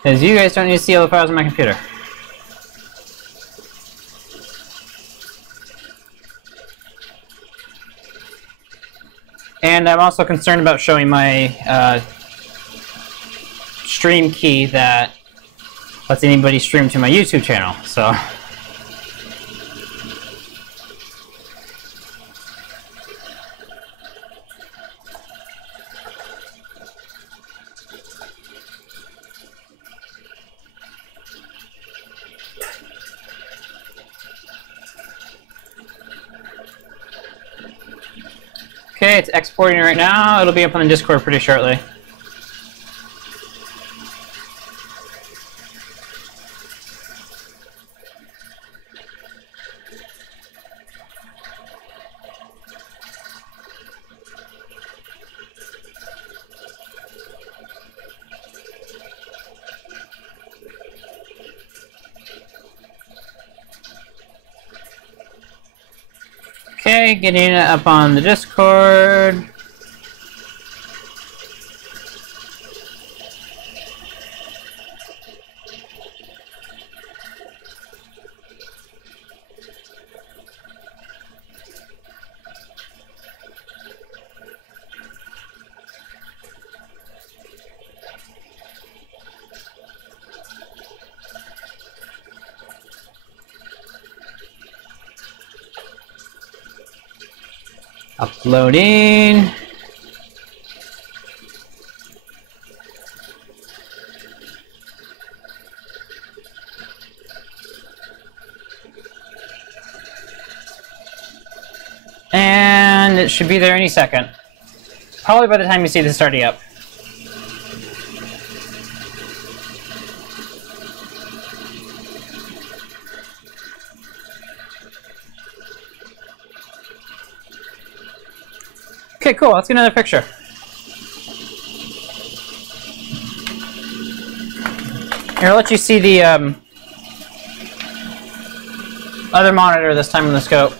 Because you guys don't need to see all the files on my computer. And I'm also concerned about showing my stream key that lets anybody stream to my YouTube channel, so... Okay, it's exporting right now. It'll be up on the Discord pretty shortly. Okay, getting it up on the Discord. Uploading. And it should be there any second. Probably by the time you see this starting up. Okay, cool. Let's get another picture. Here, I'll let you see the other monitor this time on the scope.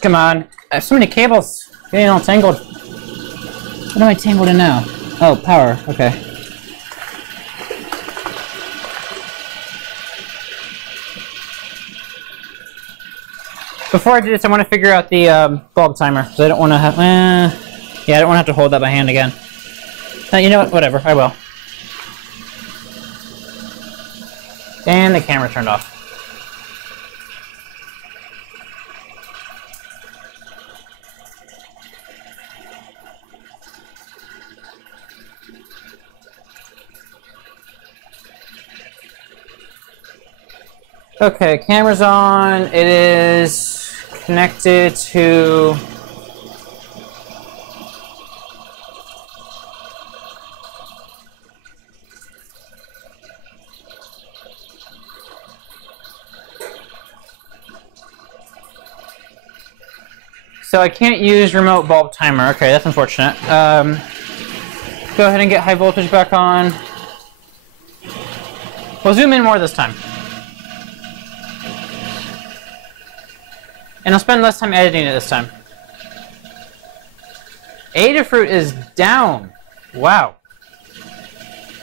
Come on. I have so many cables getting all tangled. What am I tangled in now? Oh, power. Okay. Before I do this, I want to figure out the bulb timer, because I don't want to have... yeah, I don't want to have to hold that by hand again. You know what? Whatever, I will. And the camera turned off. Okay, camera's on. It is connected to... So I can't use remote bulb timer. Okay, that's unfortunate. Go ahead and get high voltage back on. We'll zoom in more this time. And I'll spend less time editing it this time. Adafruit is down. Wow.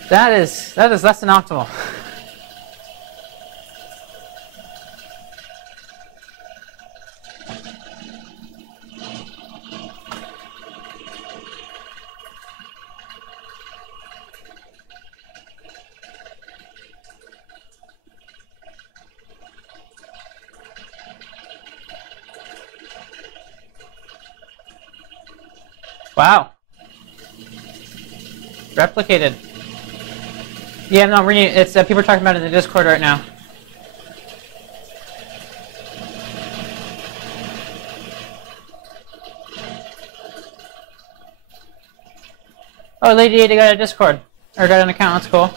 That is less than optimal. Wow. Replicated. Yeah, no, I'm reading it. It's people are talking about it in the Discord right now. Oh, Lady Ada got a Discord. Or got an account, that's cool.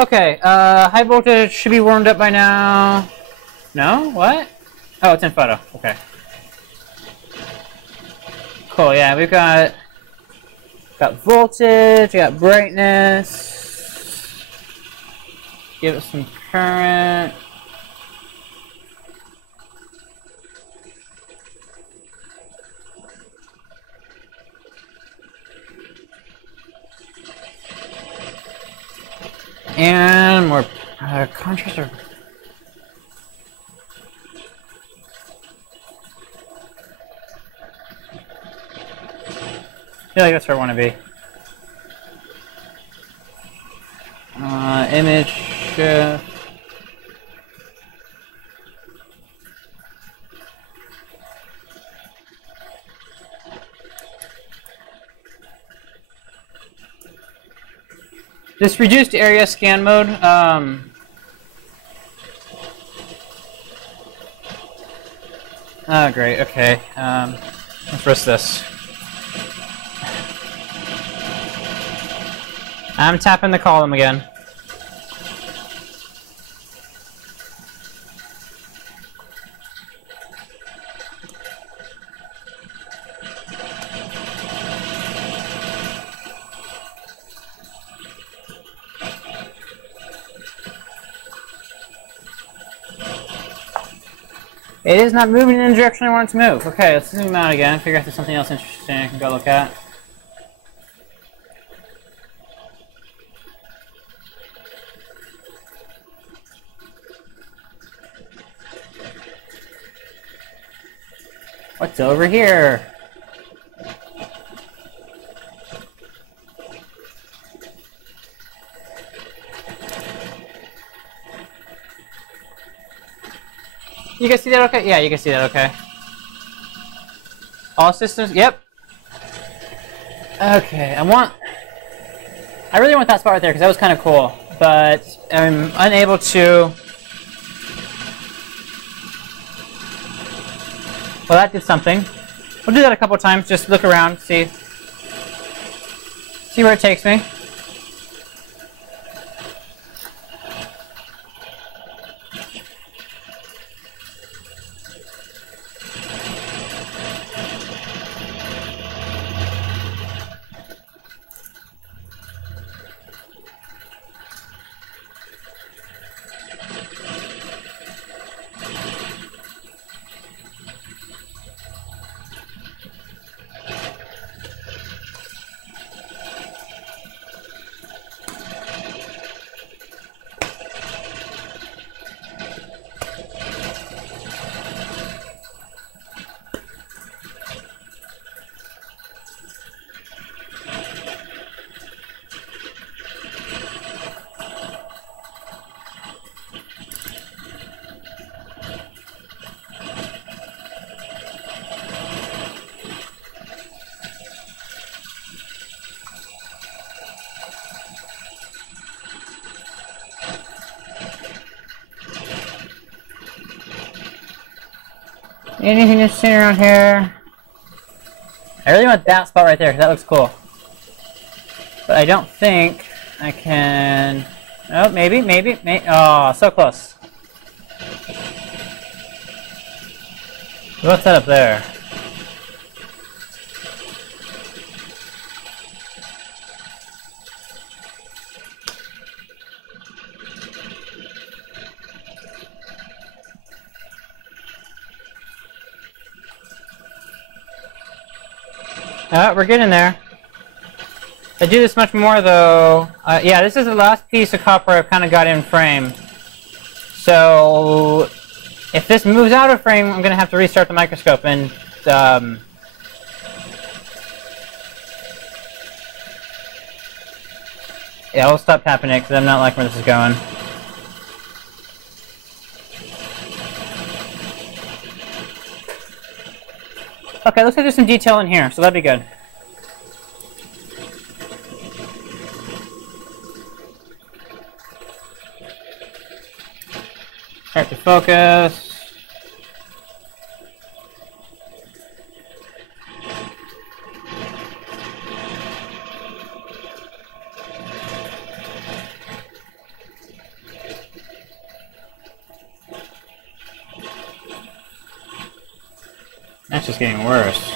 Okay, high voltage should be warmed up by now. No? What? Oh, it's in photo. Okay. Cool, yeah, we've got voltage, we got brightness. Give it some current. And more contrast. I feel like that's where I want to be. Image shift. This reduced area scan mode, oh great, okay, let's risk this. I'm tapping the column again. It is not moving in the direction I want it to move. Okay, let's zoom out again, figure out if there's something else interesting I can go look at. What's over here? You can see that okay? Yeah, you can see that okay. All systems, yep. Okay, I really want that spot right there because that was kind of cool, but I'm unable to. Well, that did something. We'll do that a couple times, just look around, see where it takes me. Anything just sitting around here? I really want that spot right there, because that looks cool. But I don't think I can... Oh, maybe. Oh, so close. What's that up there? We're getting there. I do this much more though. Yeah, this is the last piece of copper I've kind of got in frame. So if this moves out of frame, I'm going to have to restart the microscope. And yeah, we'll stop tapping it because I'm not liking where this is going. Okay, looks like there's some detail in here, so that'd be good. Start to focus. That's just getting worse.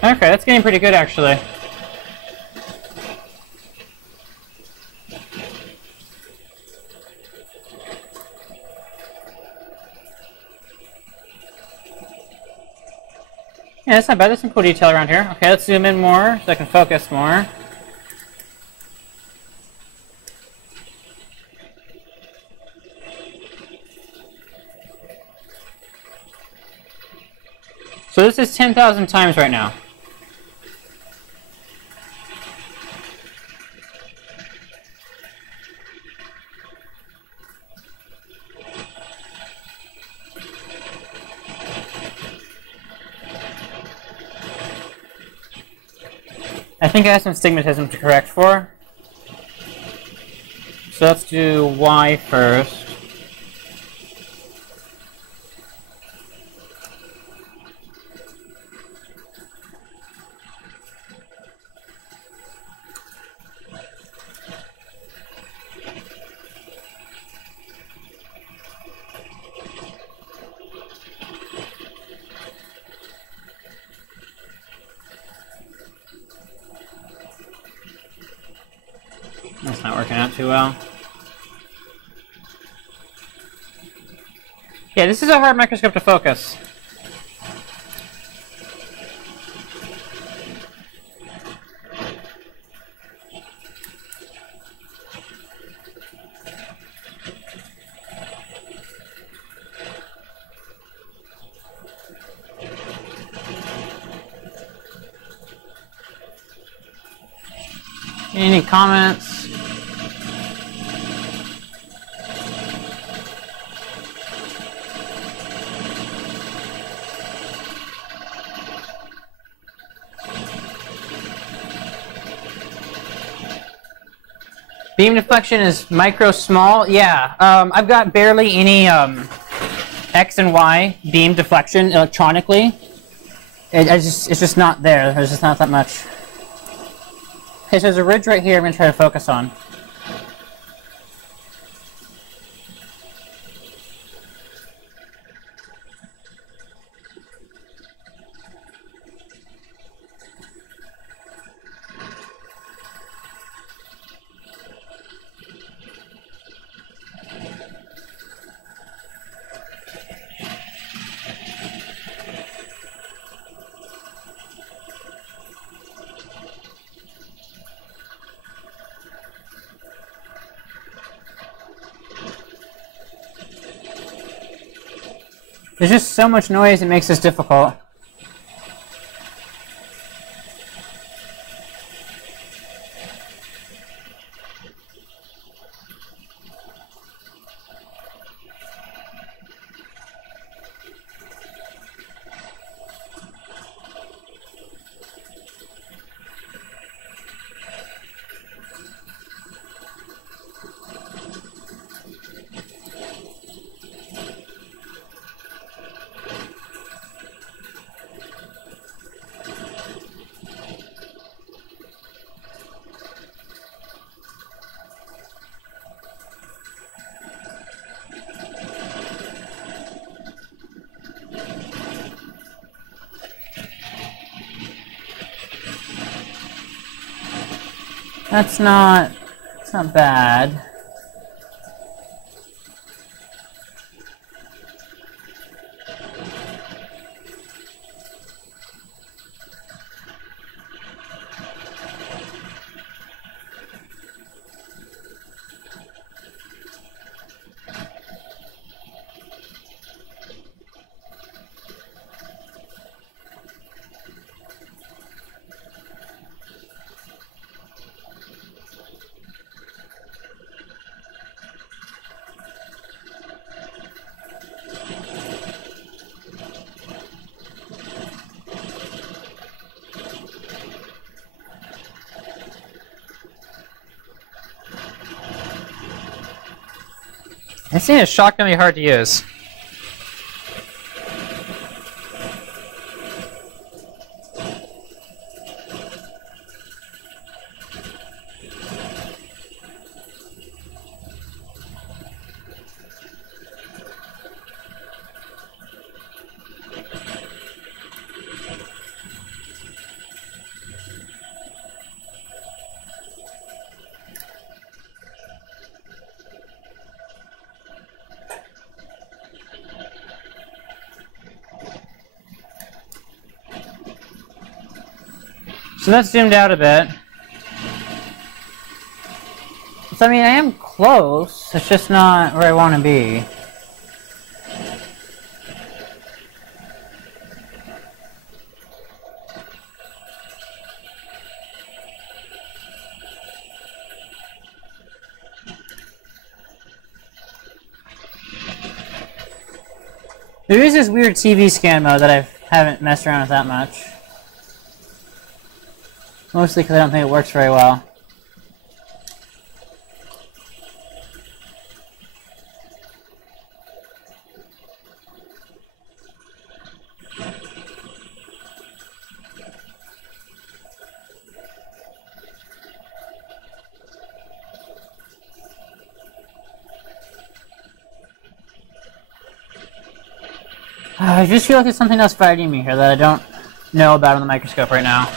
Okay, that's getting pretty good actually. Yeah, that's not bad. There's some cool detail around here. Okay, let's zoom in more so I can focus more. So this is 10,000 times right now. I think I have some stigmatism to correct for. So let's do Y first. That's not working out too well. Yeah, this is a hard microscope to focus. Any comments? Beam deflection is micro small. Yeah, I've got barely any X and Y beam deflection electronically. It's just not there. There's just not that much. Okay, so there's a ridge right here I'm going to try to focus on. There's just so much noise, it makes this difficult. That's not bad. This thing is shockingly hard to use. So that's zoomed out a bit. So I mean, I am close, it's just not where I want to be. There is this weird TV scan mode that I haven't messed around with that much. Mostly because I don't think it works very well. I just feel like there's something else fighting me here that I don't know about on the microscope right now.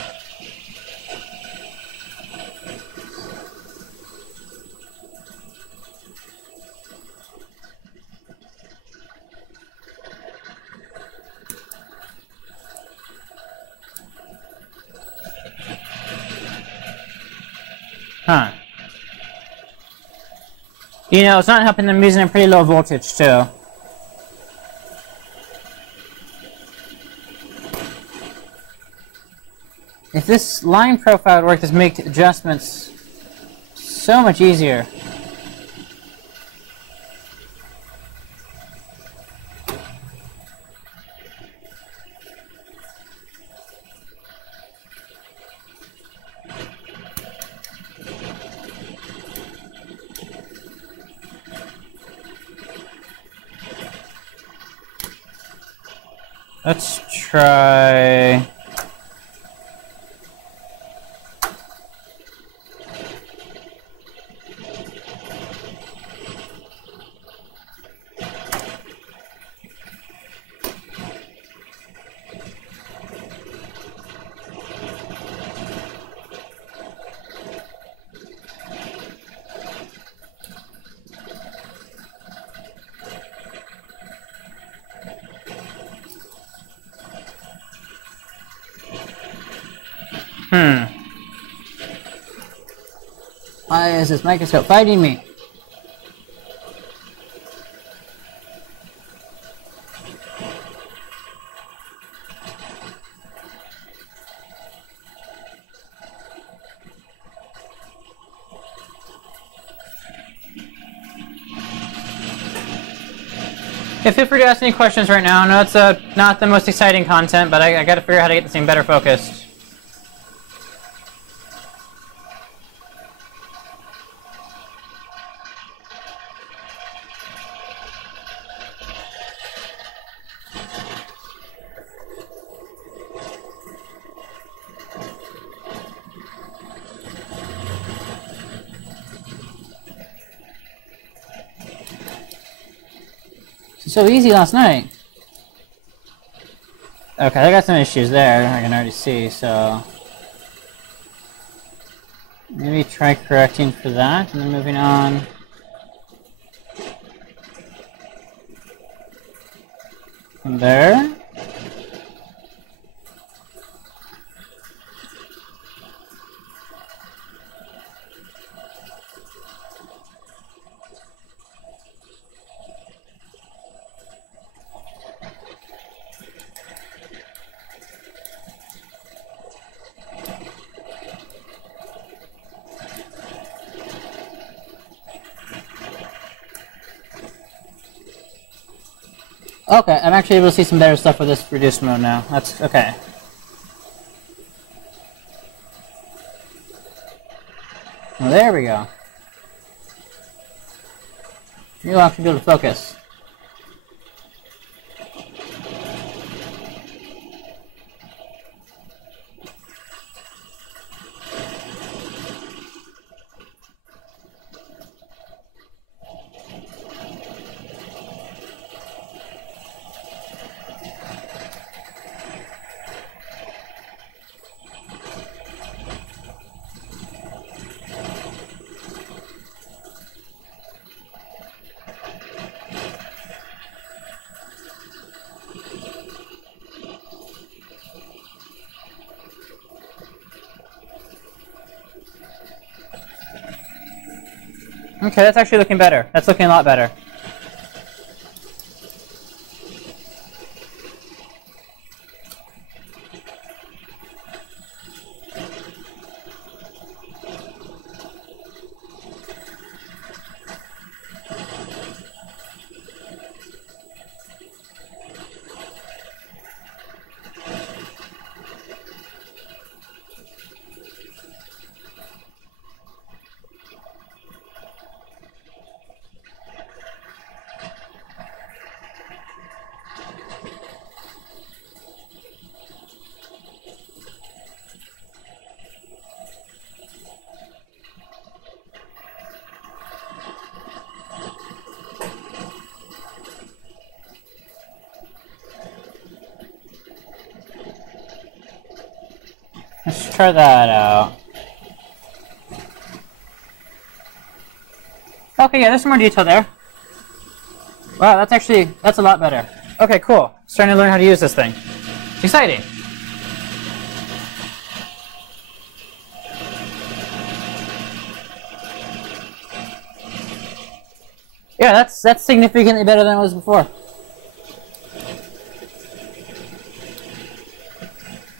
Huh. You know, it's not helping them using a pretty low voltage, too. If this line profile would work, this make adjustments so much easier. Let's try... Why is this microscope fighting me? Yeah, feel free to ask any questions right now. I know it's not the most exciting content, but I gotta figure out how to get this thing better focused. So easy last night. Okay, I got some issues there, I can already see, so... Maybe try correcting for that, and then moving on. From there. Okay, I'm actually able to see some better stuff with this reduced mode now. That's okay. Well, there we go. You'll actually be able to focus. Okay, that's actually looking better. That's looking a lot better. Let's try that out. Okay, yeah, there's some more detail there. Wow, that's a lot better. Okay, cool. Starting to learn how to use this thing. Exciting. Yeah, that's significantly better than it was before.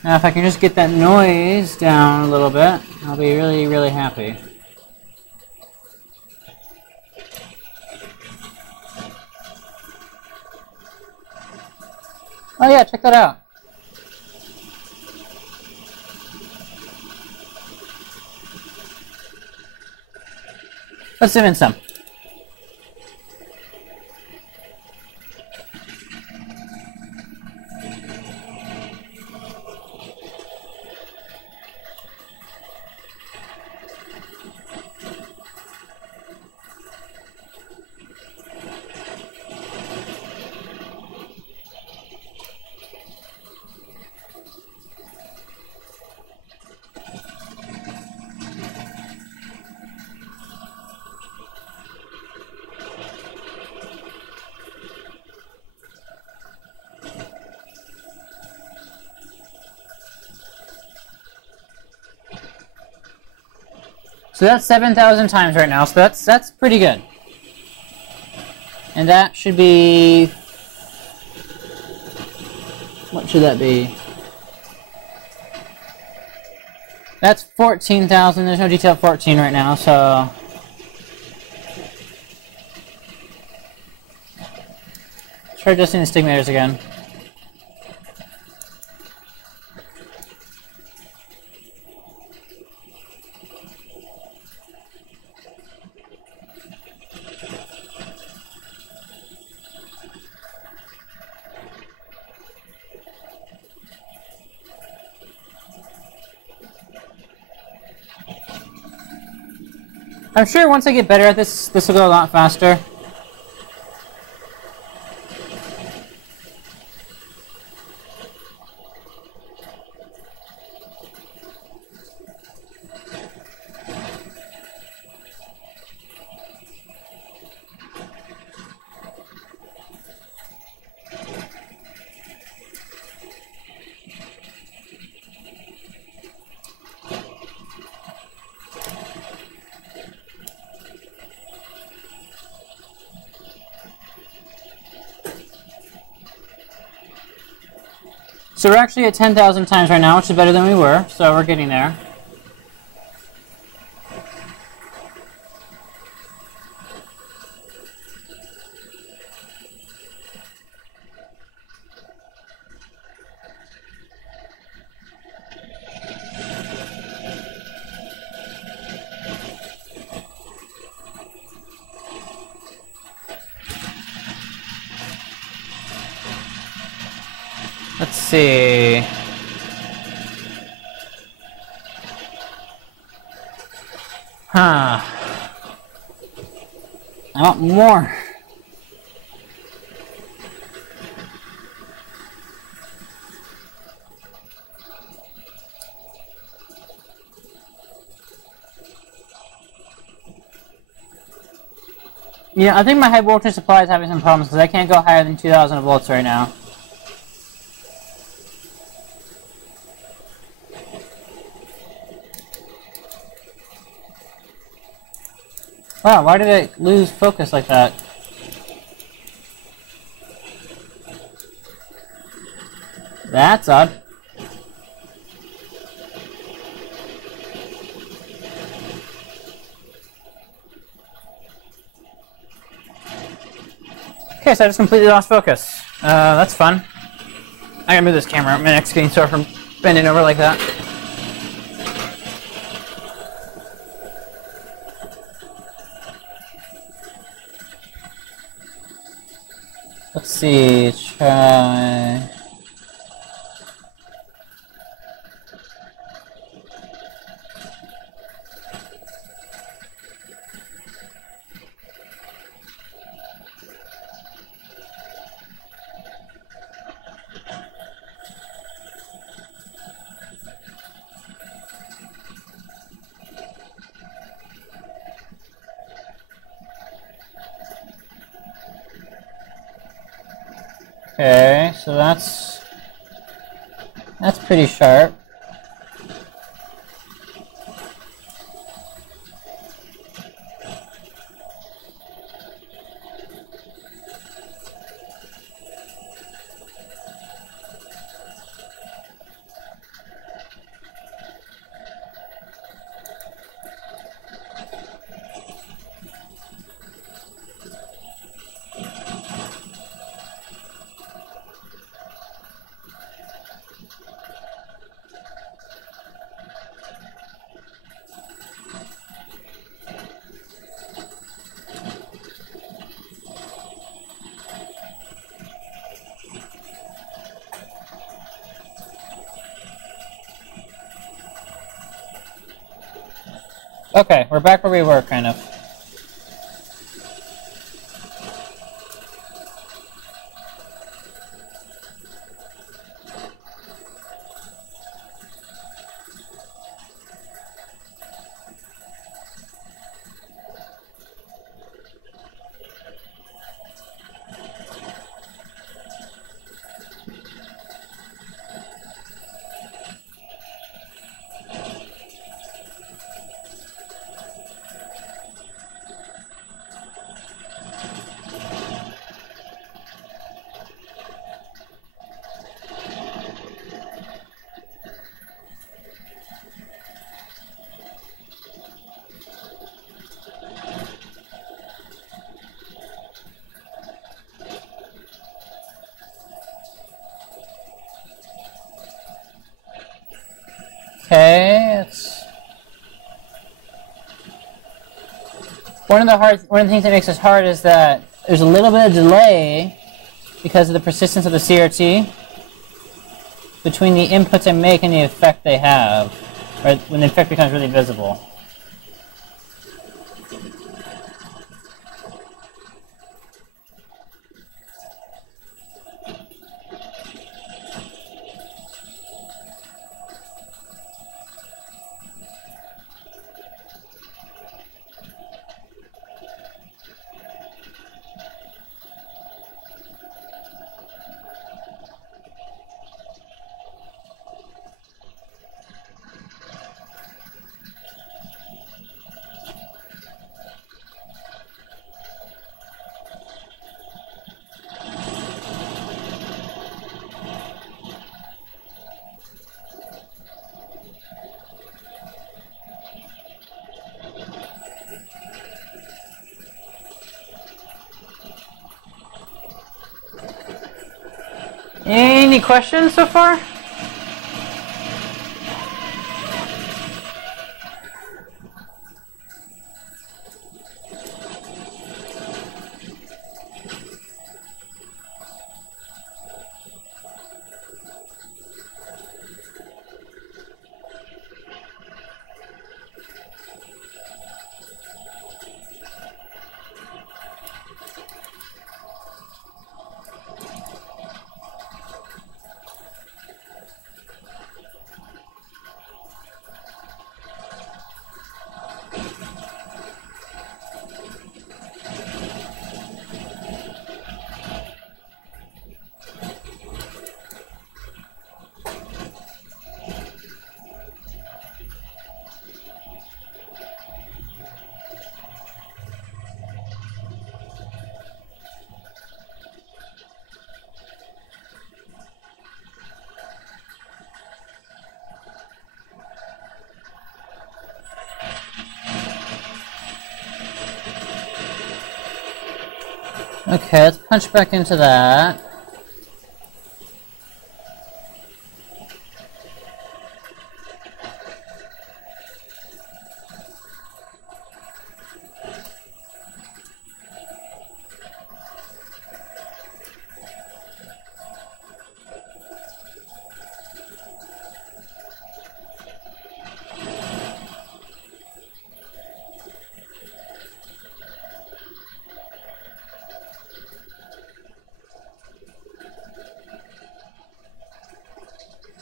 Now, if I can just get that noise down a little bit, I'll be really, really happy. Oh yeah, check that out. Let's zoom in some. So that's 7,000 times right now, so that's pretty good. And that should be... What should that be? That's 14,000. There's no detail 14 right now, so... Try adjusting the stigmators again. I'm sure once I get better at this, this will go a lot faster. So we're actually at 10,000 times right now, which is better than we were, so we're getting there. Let's see. Huh. I want more. Yeah, I think my high voltage supply is having some problems because I can't go higher than 2,000 volts right now. Wow, why did it lose focus like that? That's odd. Okay, so I just completely lost focus. That's fun. I gotta move this camera. My neck's getting sore from bending over like that. Let's see, try... Okay, so that's pretty sharp. Okay, we're back where we were, kind of. Okay, it's one of the things that makes this hard is that there's a little bit of delay because of the persistence of the CRT between the inputs I make and the effect they have, right? When the effect becomes really visible. Any questions so far? Okay, let's punch back into that.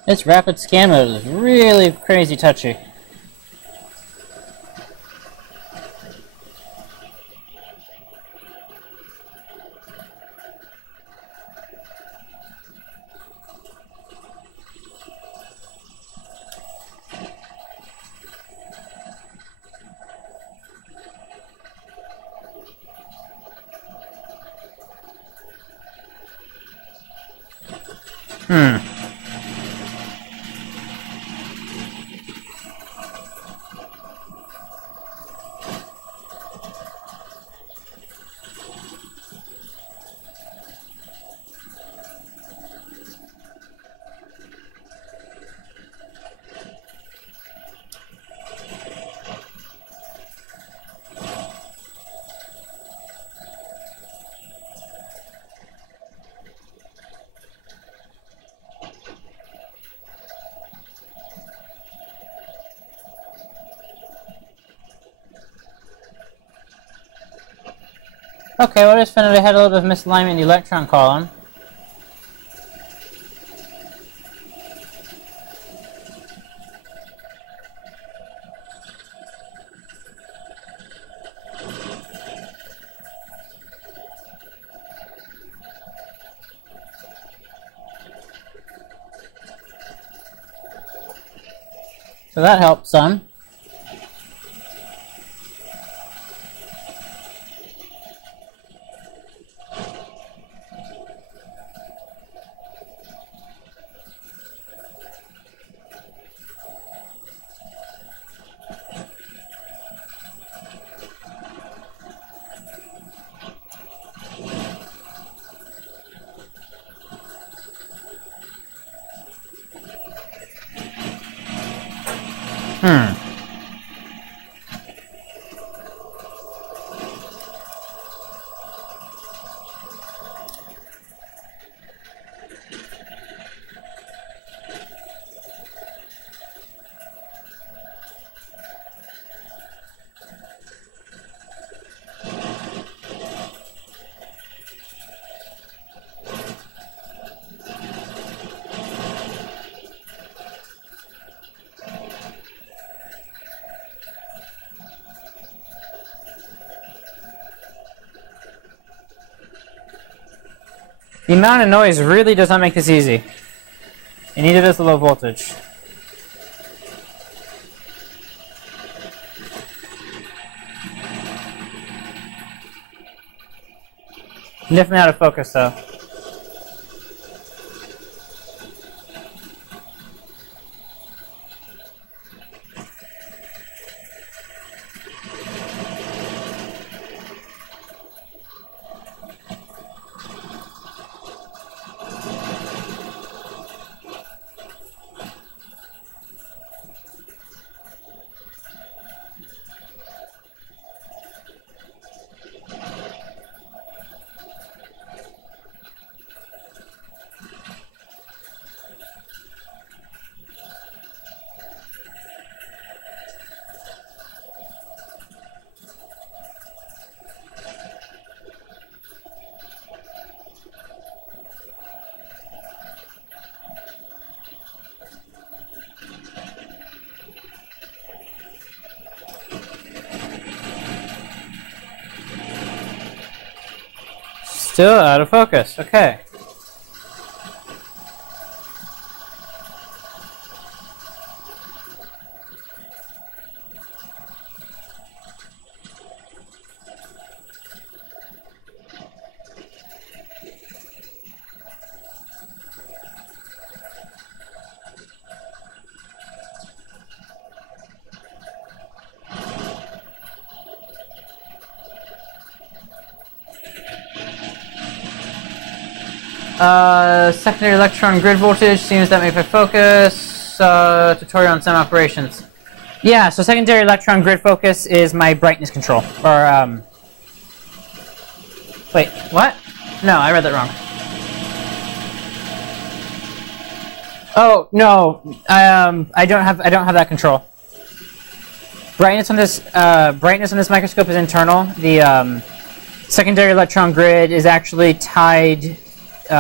This rapid scan mode is really crazy touchy. Okay, well, I just found out I had a little bit of misalignment in the electron column. So that helped some. The amount of noise really does not make this easy. And neither does the low voltage. Definitely out of focus though. Still out of focus. Okay. Secondary electron grid voltage seems that may focus. Tutorial on some operations. Yeah, so secondary electron grid focus is my brightness control. Or, wait, what? No, I read that wrong. Oh, no, I don't have that control. Brightness on this microscope is internal. The, secondary electron grid is actually tied to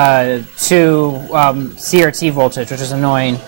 CRT voltage, which is annoying.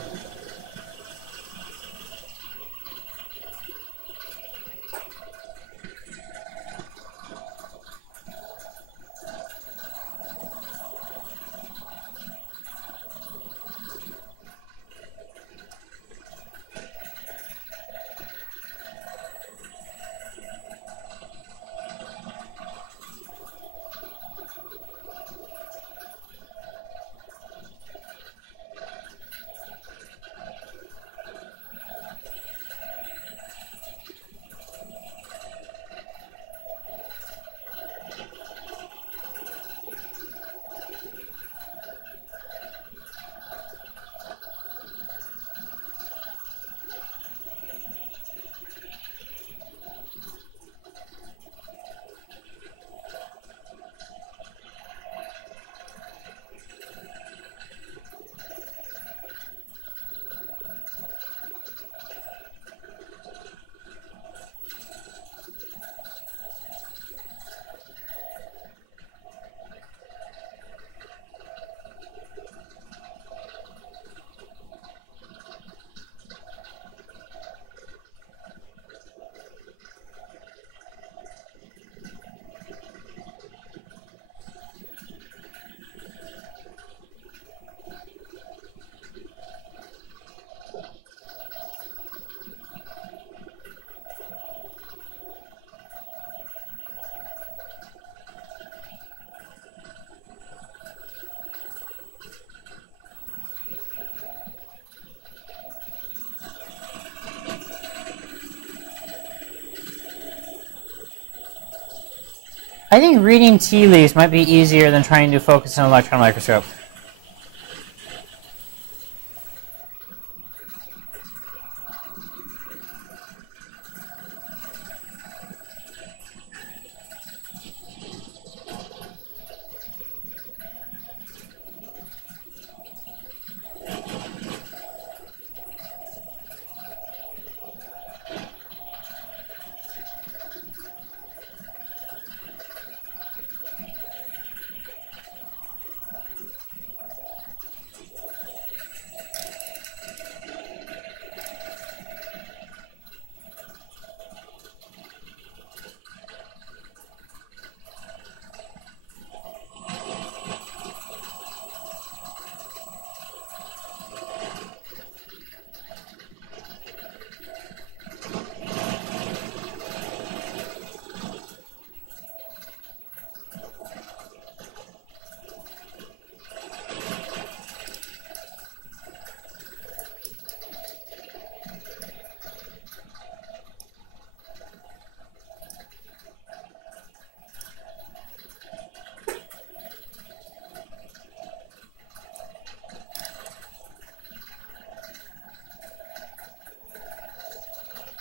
I think reading tea leaves might be easier than trying to focus an electron microscope.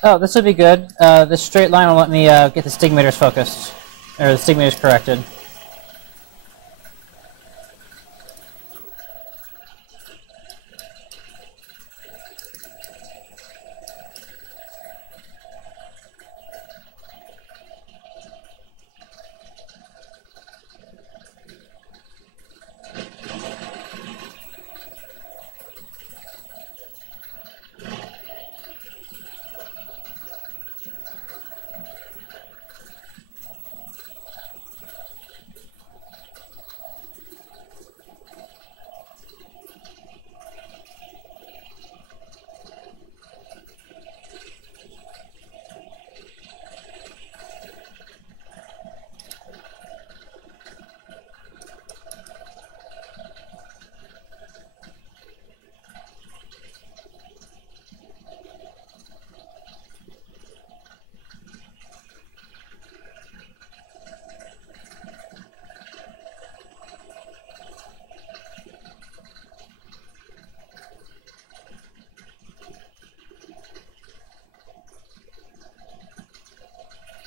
Oh, this would be good. This straight line will let me get the stigmators focused, or the stigmators corrected.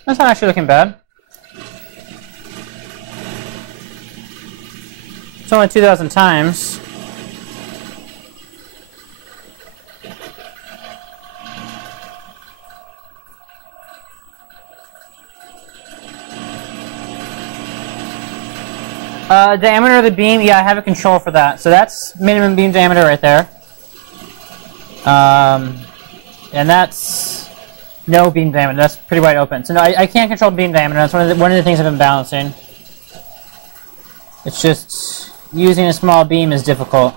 That's not actually looking bad. It's only 2,000 times. Diameter of the beam, yeah, I have a control for that. So that's minimum beam diameter right there. And that's no beam diameter. That's pretty wide open. So no, I can't control beam diameter. That's one of the things I've been balancing. It's just using a small beam is difficult.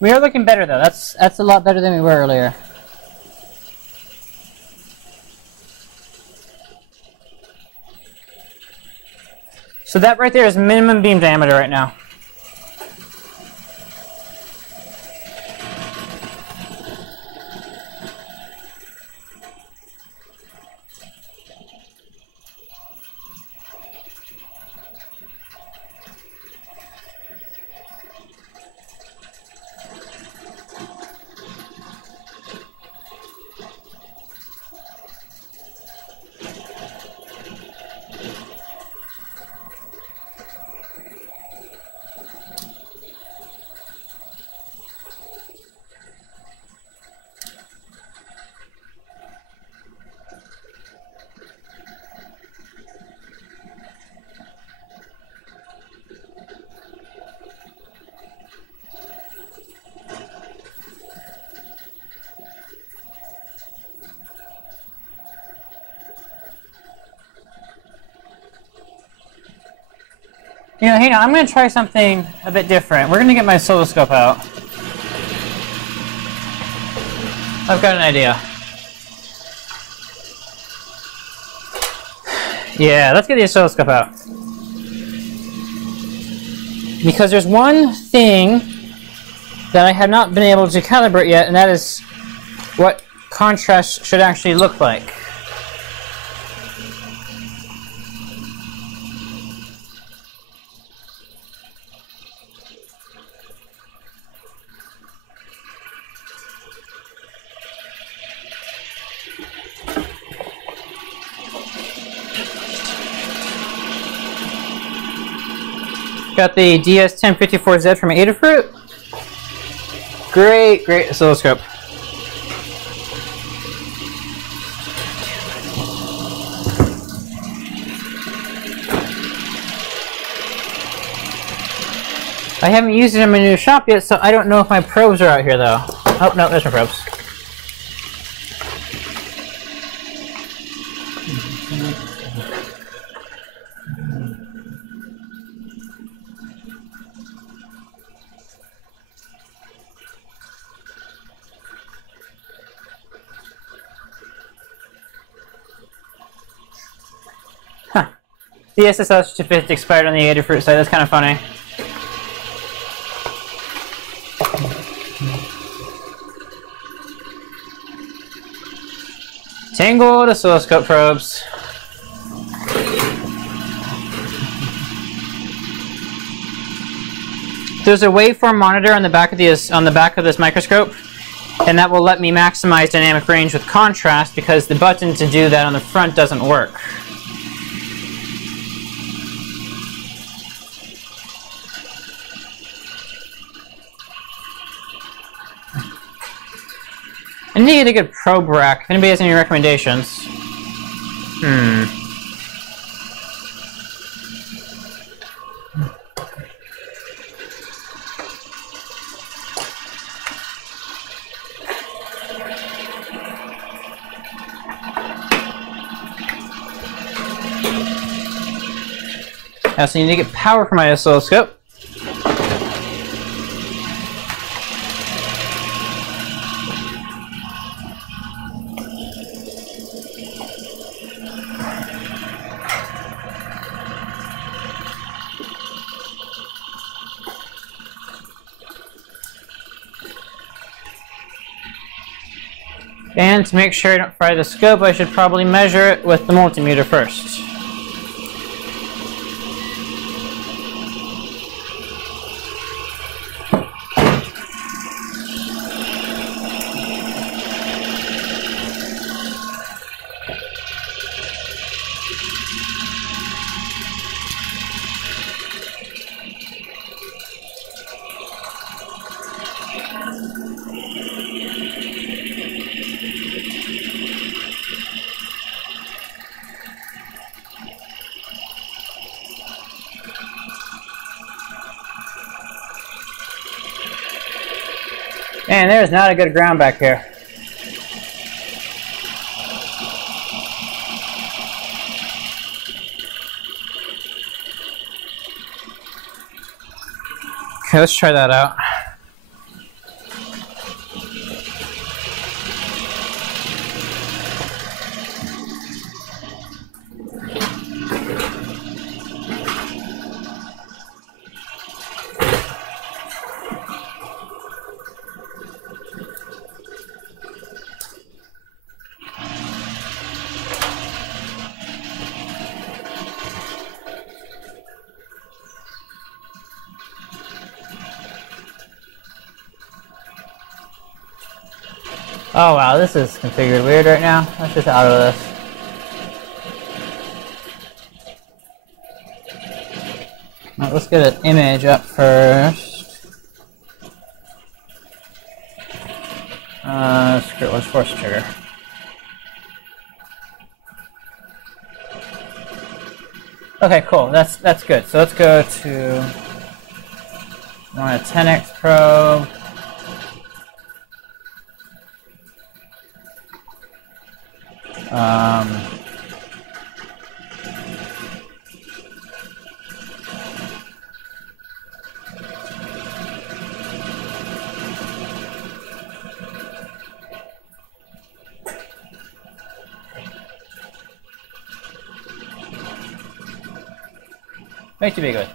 We are looking better though. That's a lot better than we were earlier. So that right there is minimum beam diameter right now. You know, hang on, I'm going to try something a bit different. We're going to get my oscilloscope out. I've got an idea. Yeah, let's get the oscilloscope out. Because there's one thing that I have not been able to calibrate yet, and that is what contrast should actually look like. Got the DS1054Z from Adafruit. Great, great oscilloscope. I haven't used it in my new shop yet, so I don't know if my probes are out here though. Oh, no, there's my probes. Huh. The SSL certificate expired on the Adafruit site. That's kind of funny. Tangled oscilloscope probes. There's a waveform monitor on the back of this microscope, and that will let me maximize dynamic range with contrast because the button to do that on the front doesn't work. I need to get a good probe rack. If anybody has any recommendations. I also need to get power for my oscilloscope. And to make sure I don't fry the scope, I should probably measure it with the multimeter first. Man, there's not a good ground back here. Okay, let's try that out. Oh wow, this is configured weird right now. Let's just out of this. Right, let's get an image up first. Screw it, let's force trigger. Okay, cool. That's good. So let's go to want a 10x probe. Way too big of it.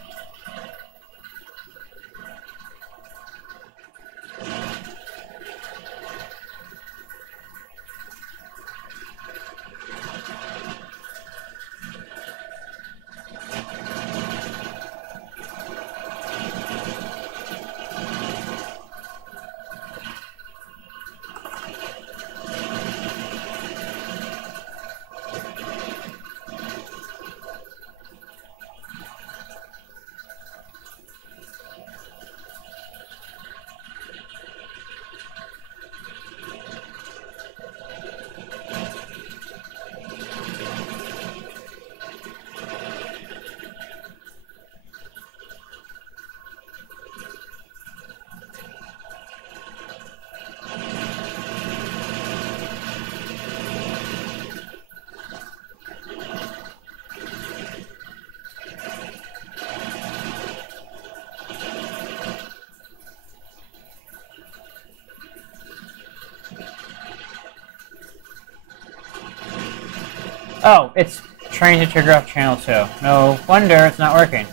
Oh, it's trying to trigger off channel 2. No wonder it's not working.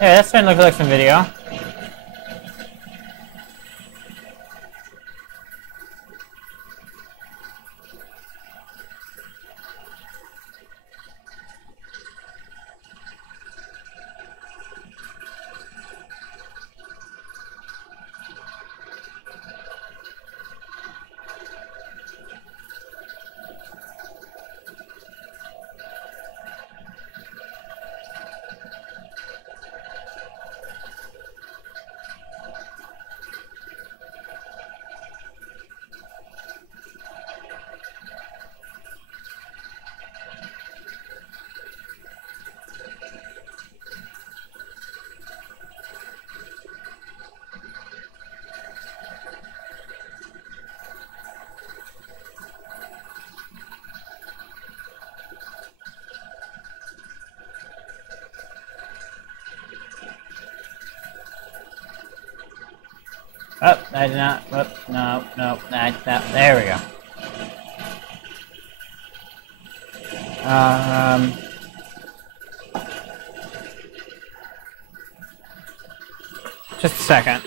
Yeah, that's starting to look like some video. Oh, I did not. Oh, no, no, there we go. Just a second.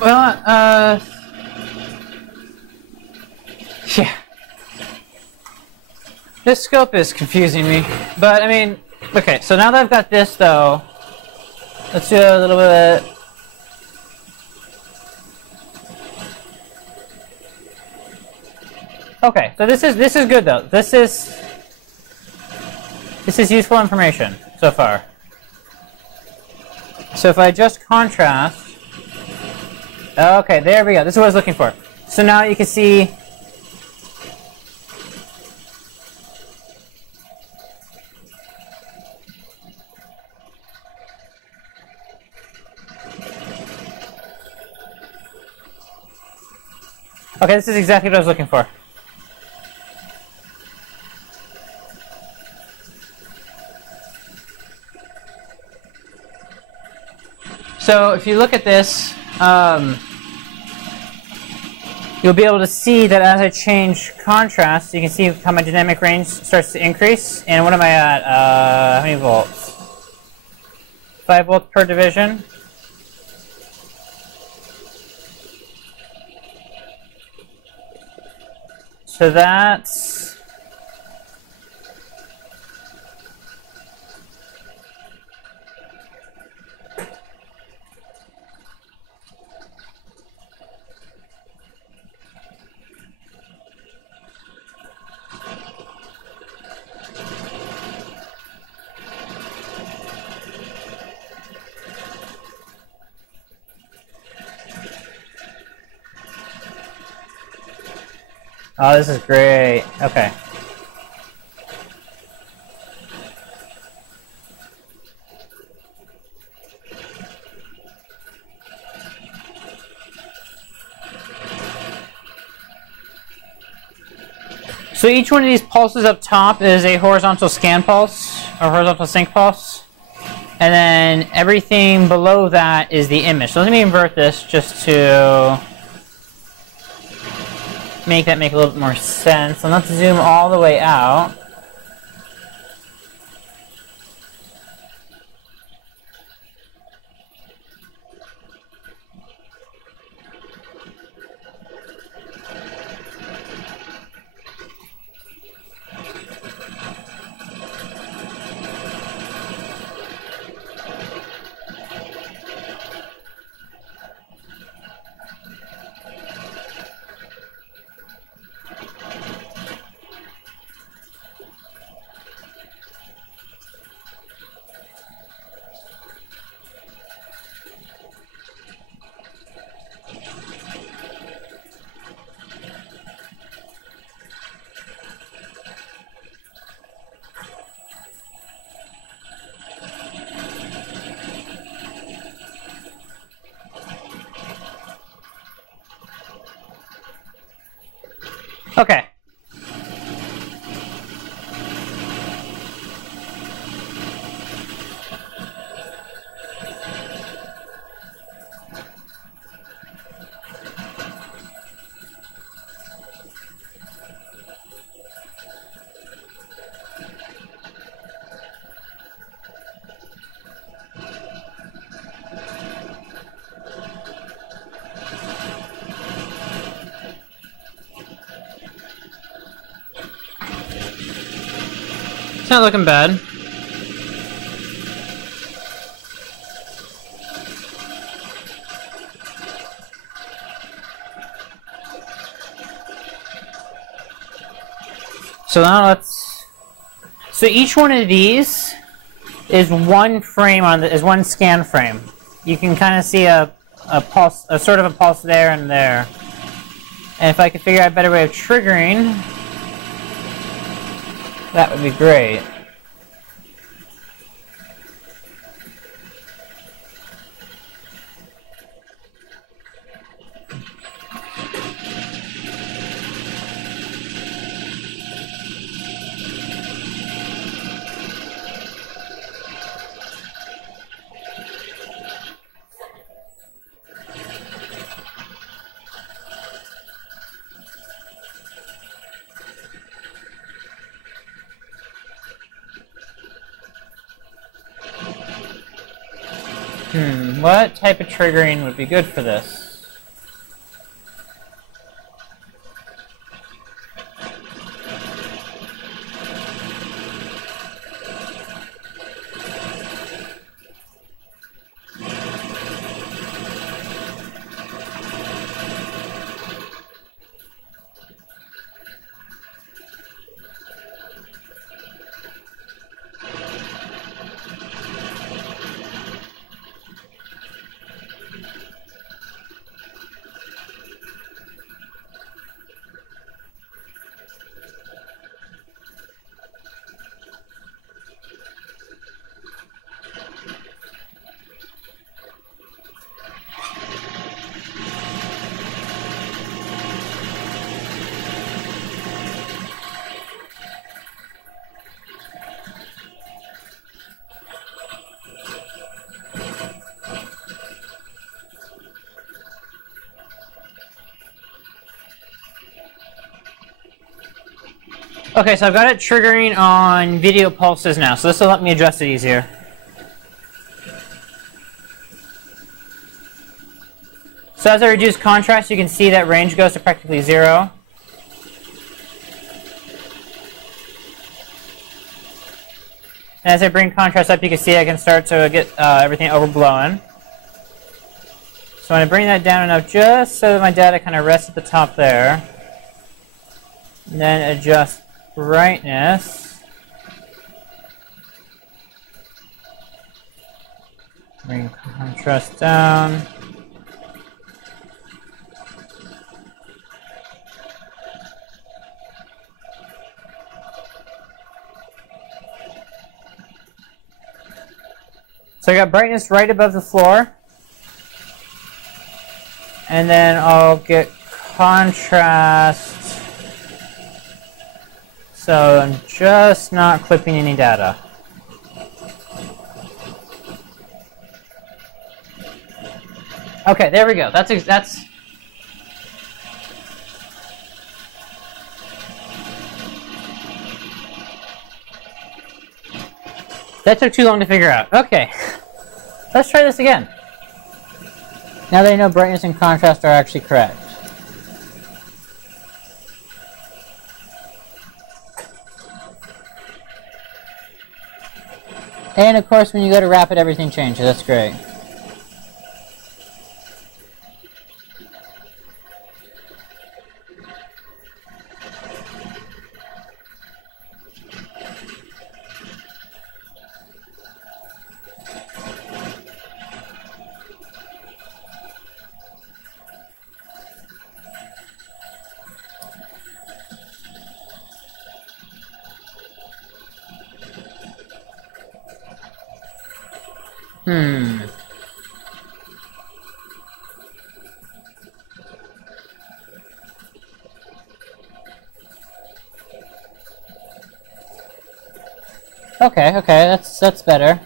Well, yeah. This scope is confusing me, but I mean, okay, so now that I've got this though, let's do a little bit. Okay, so this is good though. This is useful information so far. So if I adjust contrast, okay, there we go. This is what I was looking for. So now you can see. Okay, this is exactly what I was looking for. So if you look at this, you'll be able to see that as I change contrast, you can see how my dynamic range starts to increase. And what am I at? How many volts? 5 volts per division. So that's... Oh, this is great. Okay. So each one of these pulses up top is a horizontal scan pulse, or horizontal sync pulse. And then everything below that is the image. So let me invert this just to make that make a little bit more sense. And let's zoom all the way out. Okay. it's not looking bad. So now let's. So each one of these is one frame on is one scan frame. You can kind of see a pulse, a sort of a pulse there and there. And if I could figure out a better way of triggering, that would be great. What type of triggering would be good for this? Okay, so I've got it triggering on video pulses now, so this will let me adjust it easier. So as I reduce contrast, you can see that range goes to practically 0. And as I bring contrast up, you can see I can start to get everything overblown. So when I bring that down enough just so that my data kind of rests at the top there, and then adjust brightness. Bring contrast down. So I got brightness right above the floor. And then I'll get contrast. So I'm just not clipping any data. Okay, there we go. That's that took too long to figure out. Okay, let's try this again. Now that I know brightness and contrast are actually correct. And of course, when you go to rapid, everything changes. That's great. Okay, that's better.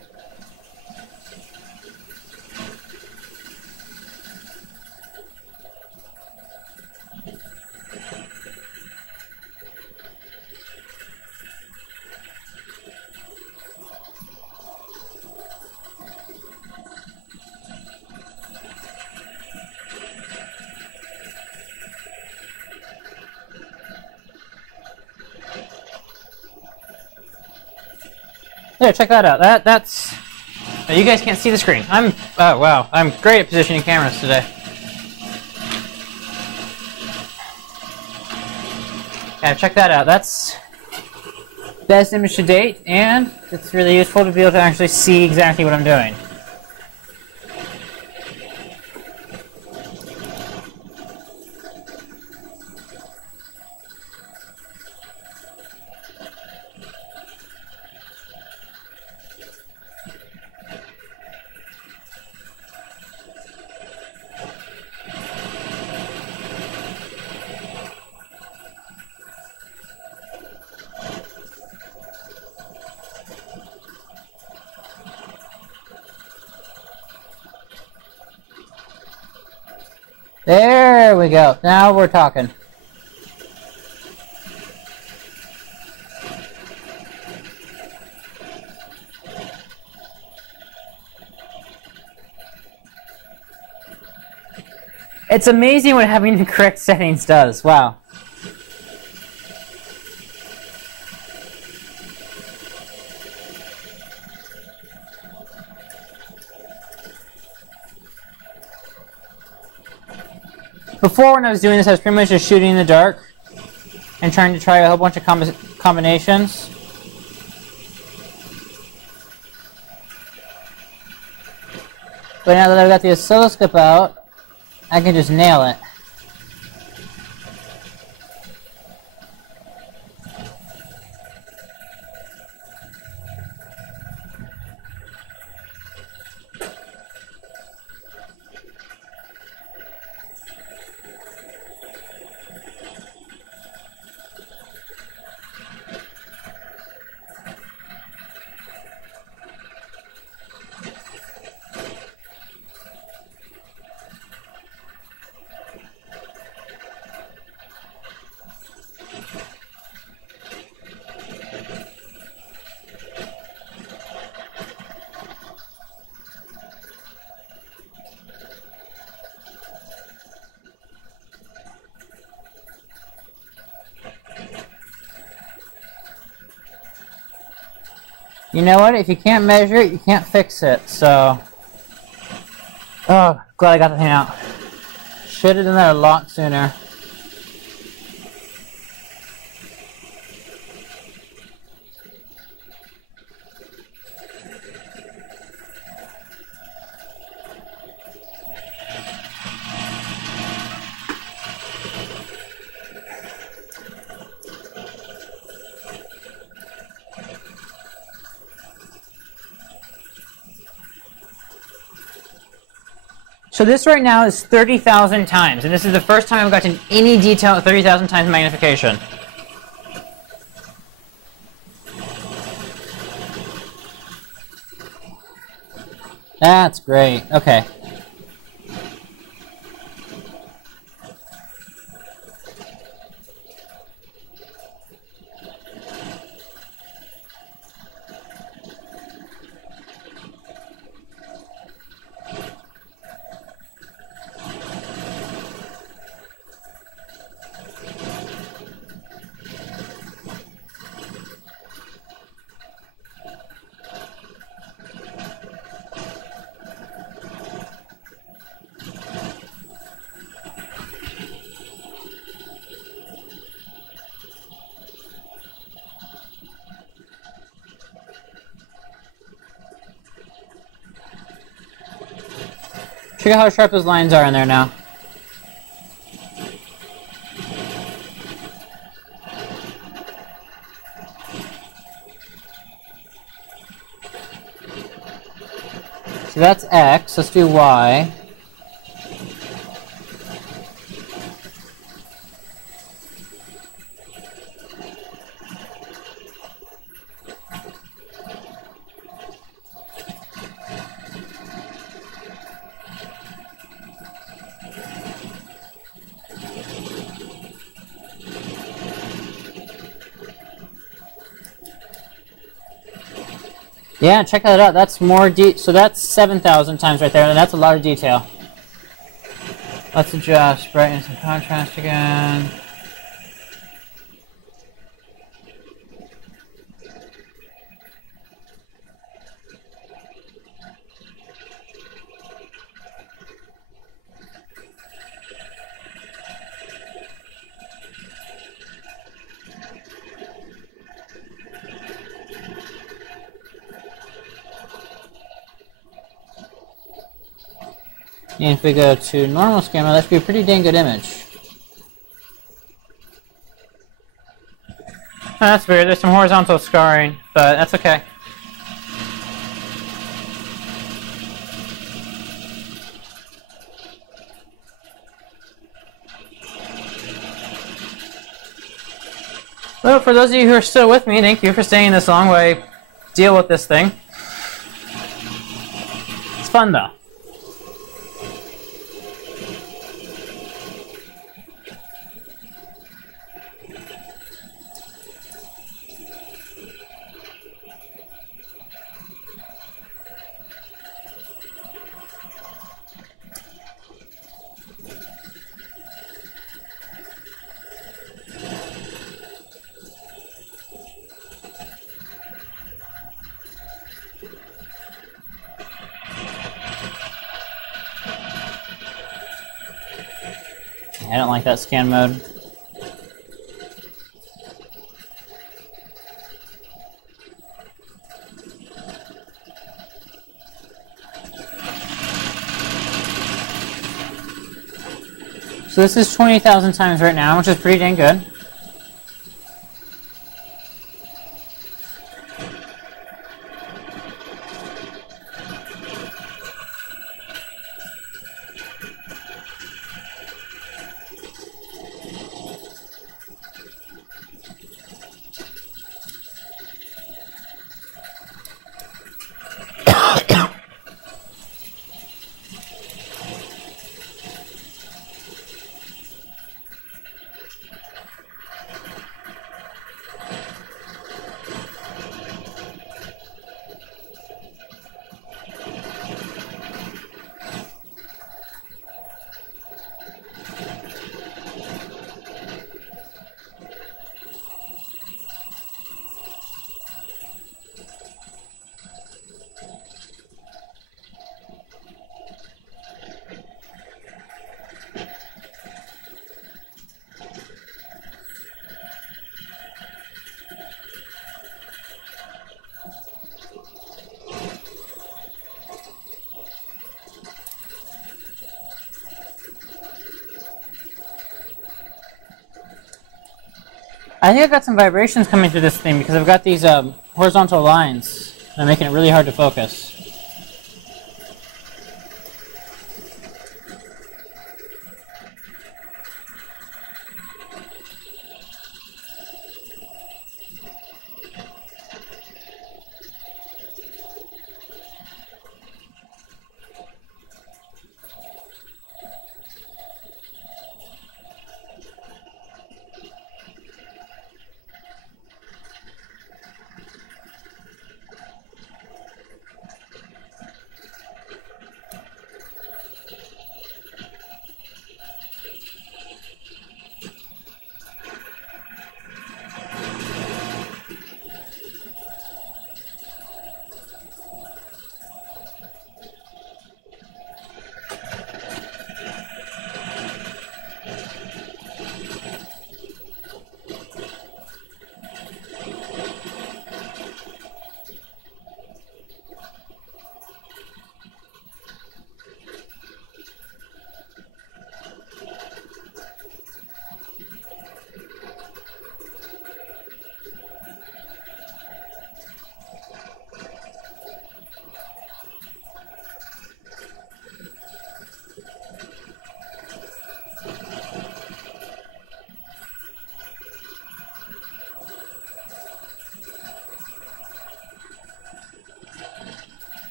There, check that out. That's... Oh, you guys can't see the screen. Oh, wow. I'm great at positioning cameras today. Yeah, check that out. That's best image to date, and it's really useful to be able to actually see exactly what I'm doing. There we go. Now we're talking. It's amazing what having the correct settings does. Wow. Before, when I was doing this, I was pretty much just shooting in the dark and trying to try a whole bunch of combinations. But now that I've got the oscilloscope out, I can just nail it. You know what? If you can't measure it, you can't fix it, so... Oh, glad I got the thing out. Should have done that a lot sooner. So this right now is 30,000 times, and this is the first time I've gotten any detail at 30,000 times magnification. That's great. Okay. Check out how sharp those lines are in there now. So that's X, let's do Y. Yeah, check that out. That's more so that's 7,000 times right there, and that's a lot of detail. Let's adjust brightness and contrast again. And if we go to normal scan mode, that should be a pretty dang good image. Oh, that's weird. There's some horizontal scarring, but that's okay. Well, for those of you who are still with me, thank you for staying this long while I deal with this thing. It's fun, though. I don't like that scan mode. So this is 20,000 times right now, which is pretty dang good. I think I've got some vibrations coming through this thing because I've got these horizontal lines that are making it really hard to focus.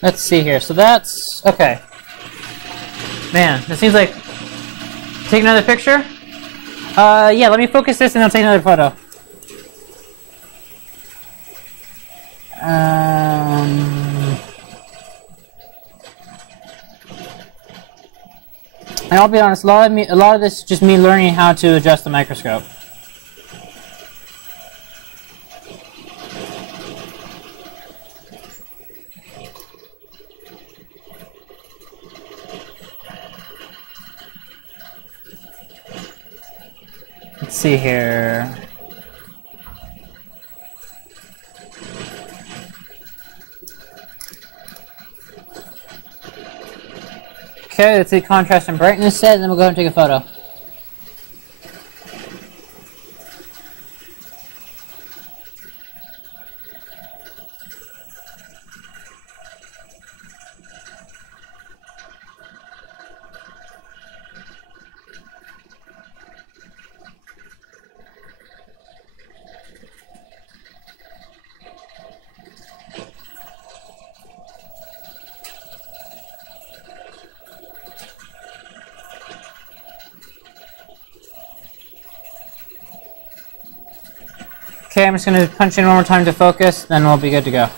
Let's see here. So that's okay. Man, it seems like take another picture. Yeah. Let me focus this, and I'll take another photo. And I'll be honest, a lot of this is just me learning how to adjust the microscope. Let's see here. Okay, let's see contrast and brightness set, and then we'll go ahead and take a photo. Okay, I'm just going to punch in one more time to focus, then we'll be good to go.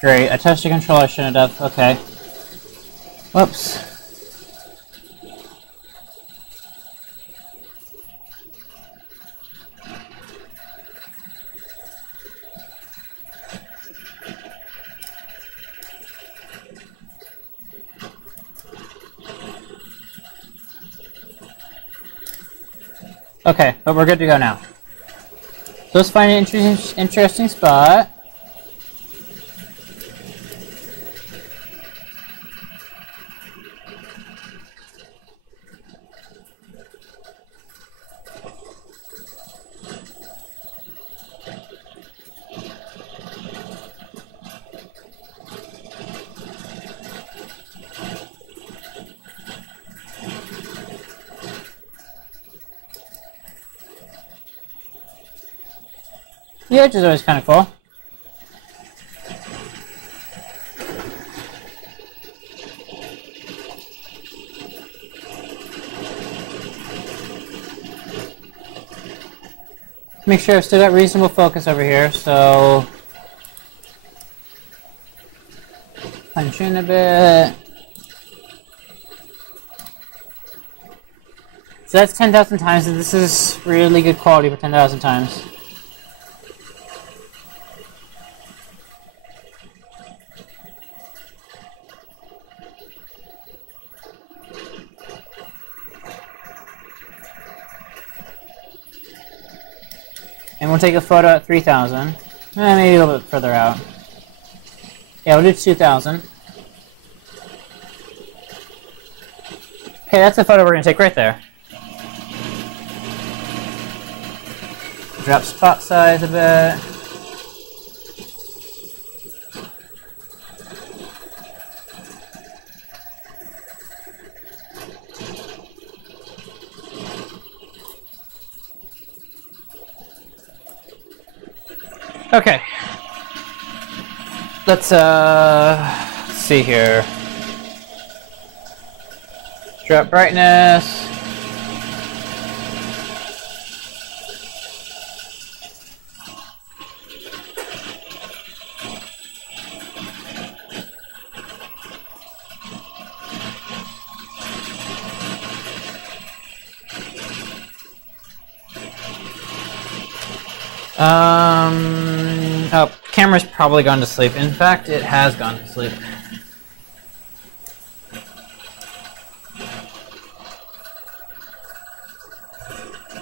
Great. I touched the control I shouldn't have. Okay. Whoops. Okay, but we're good to go now. So let's find an interesting spot. The edge is always kind of cool. Make sure I've still got reasonable focus over here, so punch in a bit. So that's 10,000 times, and this is really good quality for 10,000 times. And we'll take a photo at 3,000. Maybe a little bit further out. Yeah, we'll do 2,000. Okay, that's the photo we're going to take right there. Drop spot size a bit. Okay. Let's see here. Drop brightness. Oh, camera's probably gone to sleep. In fact, it has gone to sleep.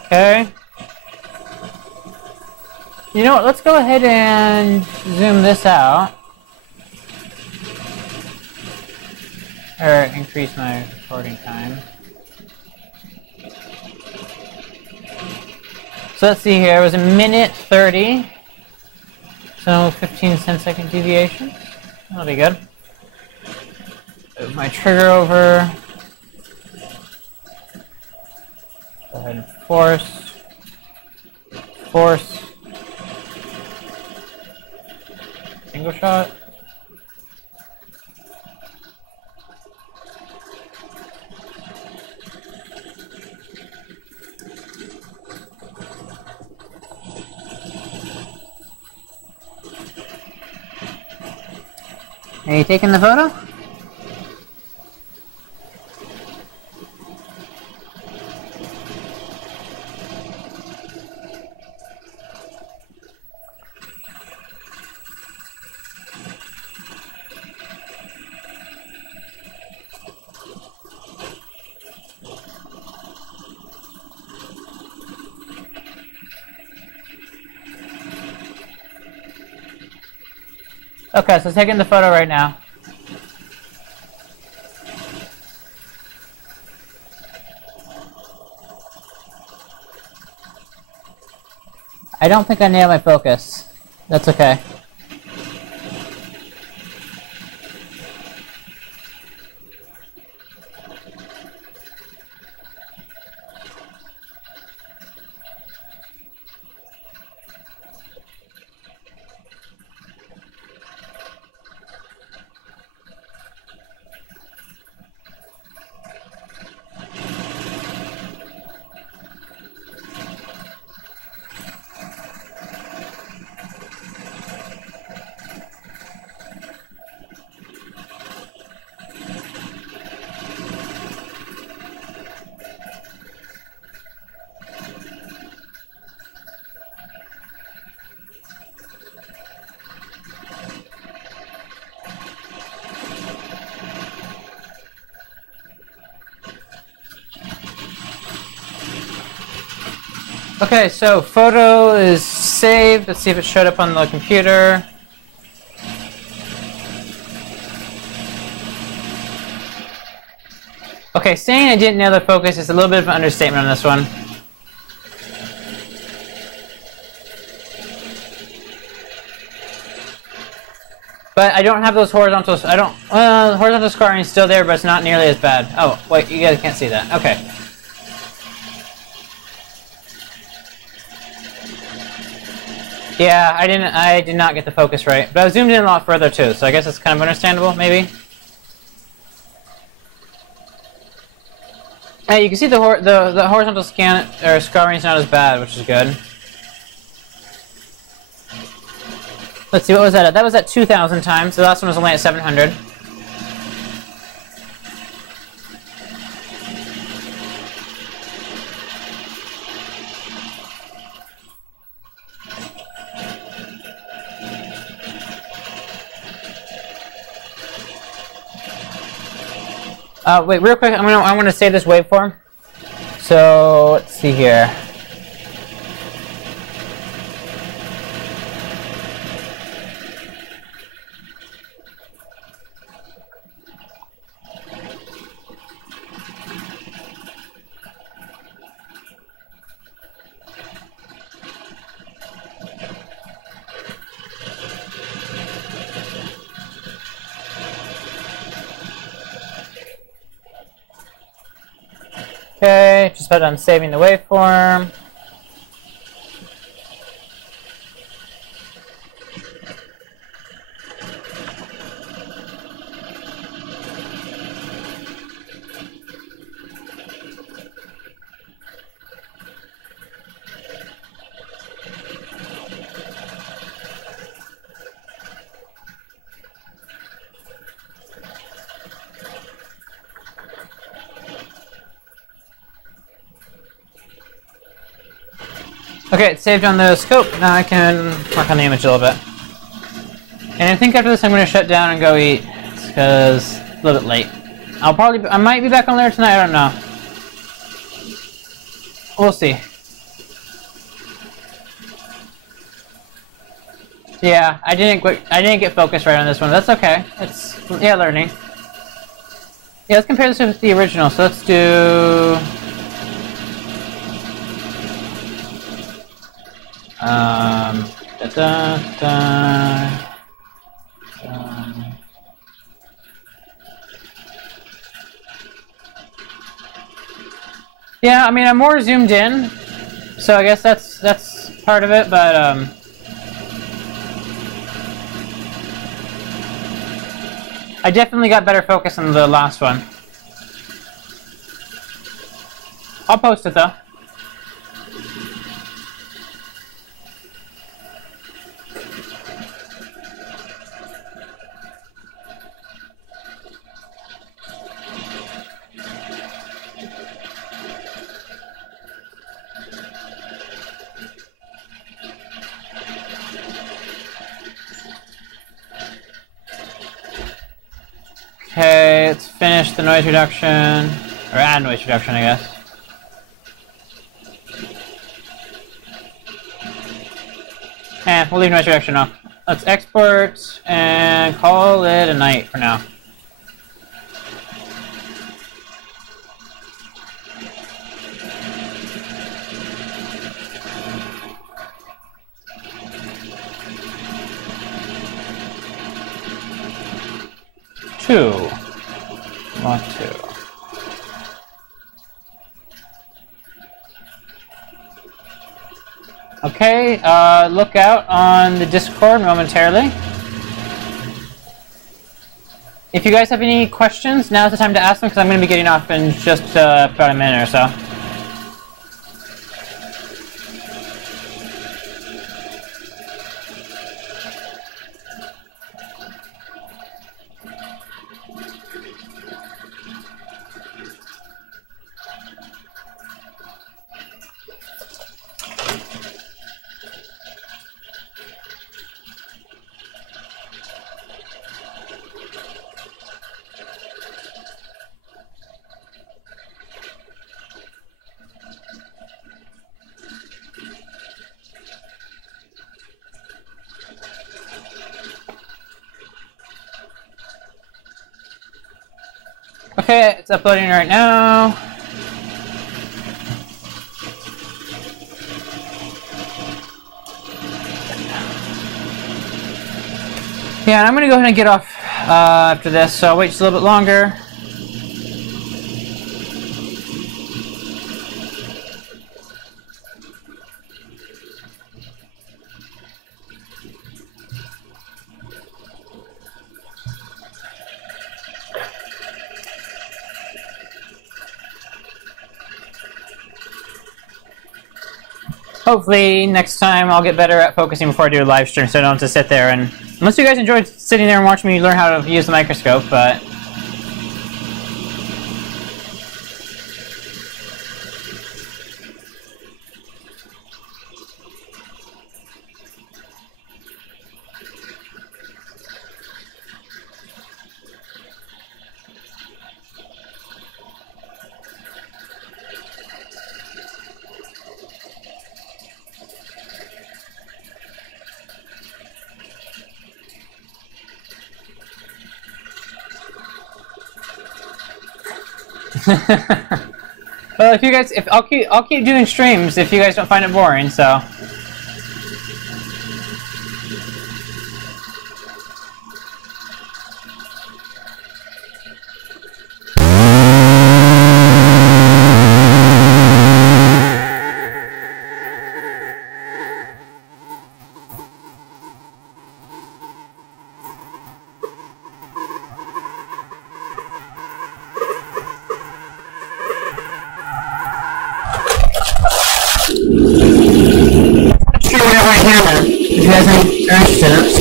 Okay. You know what, let's go ahead and zoom this out. Or increase my recording time. So let's see here, it was 1:30. So 15-10-second deviation. That'll be good. Move my trigger over. Go ahead and force. Force. Single shot. Are you taking the photo? Okay, so taking the photo right now. I don't think I nailed my focus. That's okay. Okay, so photo is saved. Let's see if it showed up on the computer. Okay, saying I didn't nail the focus is a little bit of an understatement on this one. But I don't have those horizontals. I don't. Horizontal scarring is still there, but it's not nearly as bad. Oh, wait, you guys can't see that. Okay. Yeah, I did not get the focus right, but I zoomed in a lot further too, so I guess it's kind of understandable, maybe. Hey, you can see the horizontal scan or scarring is not as bad, which is good. Let's see, what was that at? That was at 2,000 times. The last one was only at 700. Wait, real quick, I want to save this waveform. So, let's see here. Okay, just about done saving the waveform. Okay, it's saved on the scope. Now I can work on the image a little bit. And I think after this I'm going to shut down and go eat, because it's a little bit late. I might be back on later tonight, I don't know. We'll see. Yeah, I didn't get focused right on this one. That's okay. It's, yeah, learning. Yeah, let's compare this with the original. So let's do... Yeah, I mean, I'm more zoomed in, so I guess that's part of it, but I definitely got better focus than the last one. I'll post it though. Okay, let's finish the noise reduction, or add noise reduction, I guess. And we'll leave noise reduction off. Let's export and call it a night for now. Lot 2. Okay, look out on the Discord momentarily. If you guys have any questions, now's the time to ask them, because I'm going to be getting off in just about a minute or so. Okay, it's uploading right now. Yeah, and I'm gonna go ahead and get off after this, so I'll wait just a little bit longer. Hopefully, next time I'll get better at focusing before I do a live stream, so I don't have to sit there and... Unless you guys enjoyed sitting there and watching me learn how to use the microscope, but... Well, if you guys, I'll keep doing streams if you guys don't find it boring. So. If you guys are interested.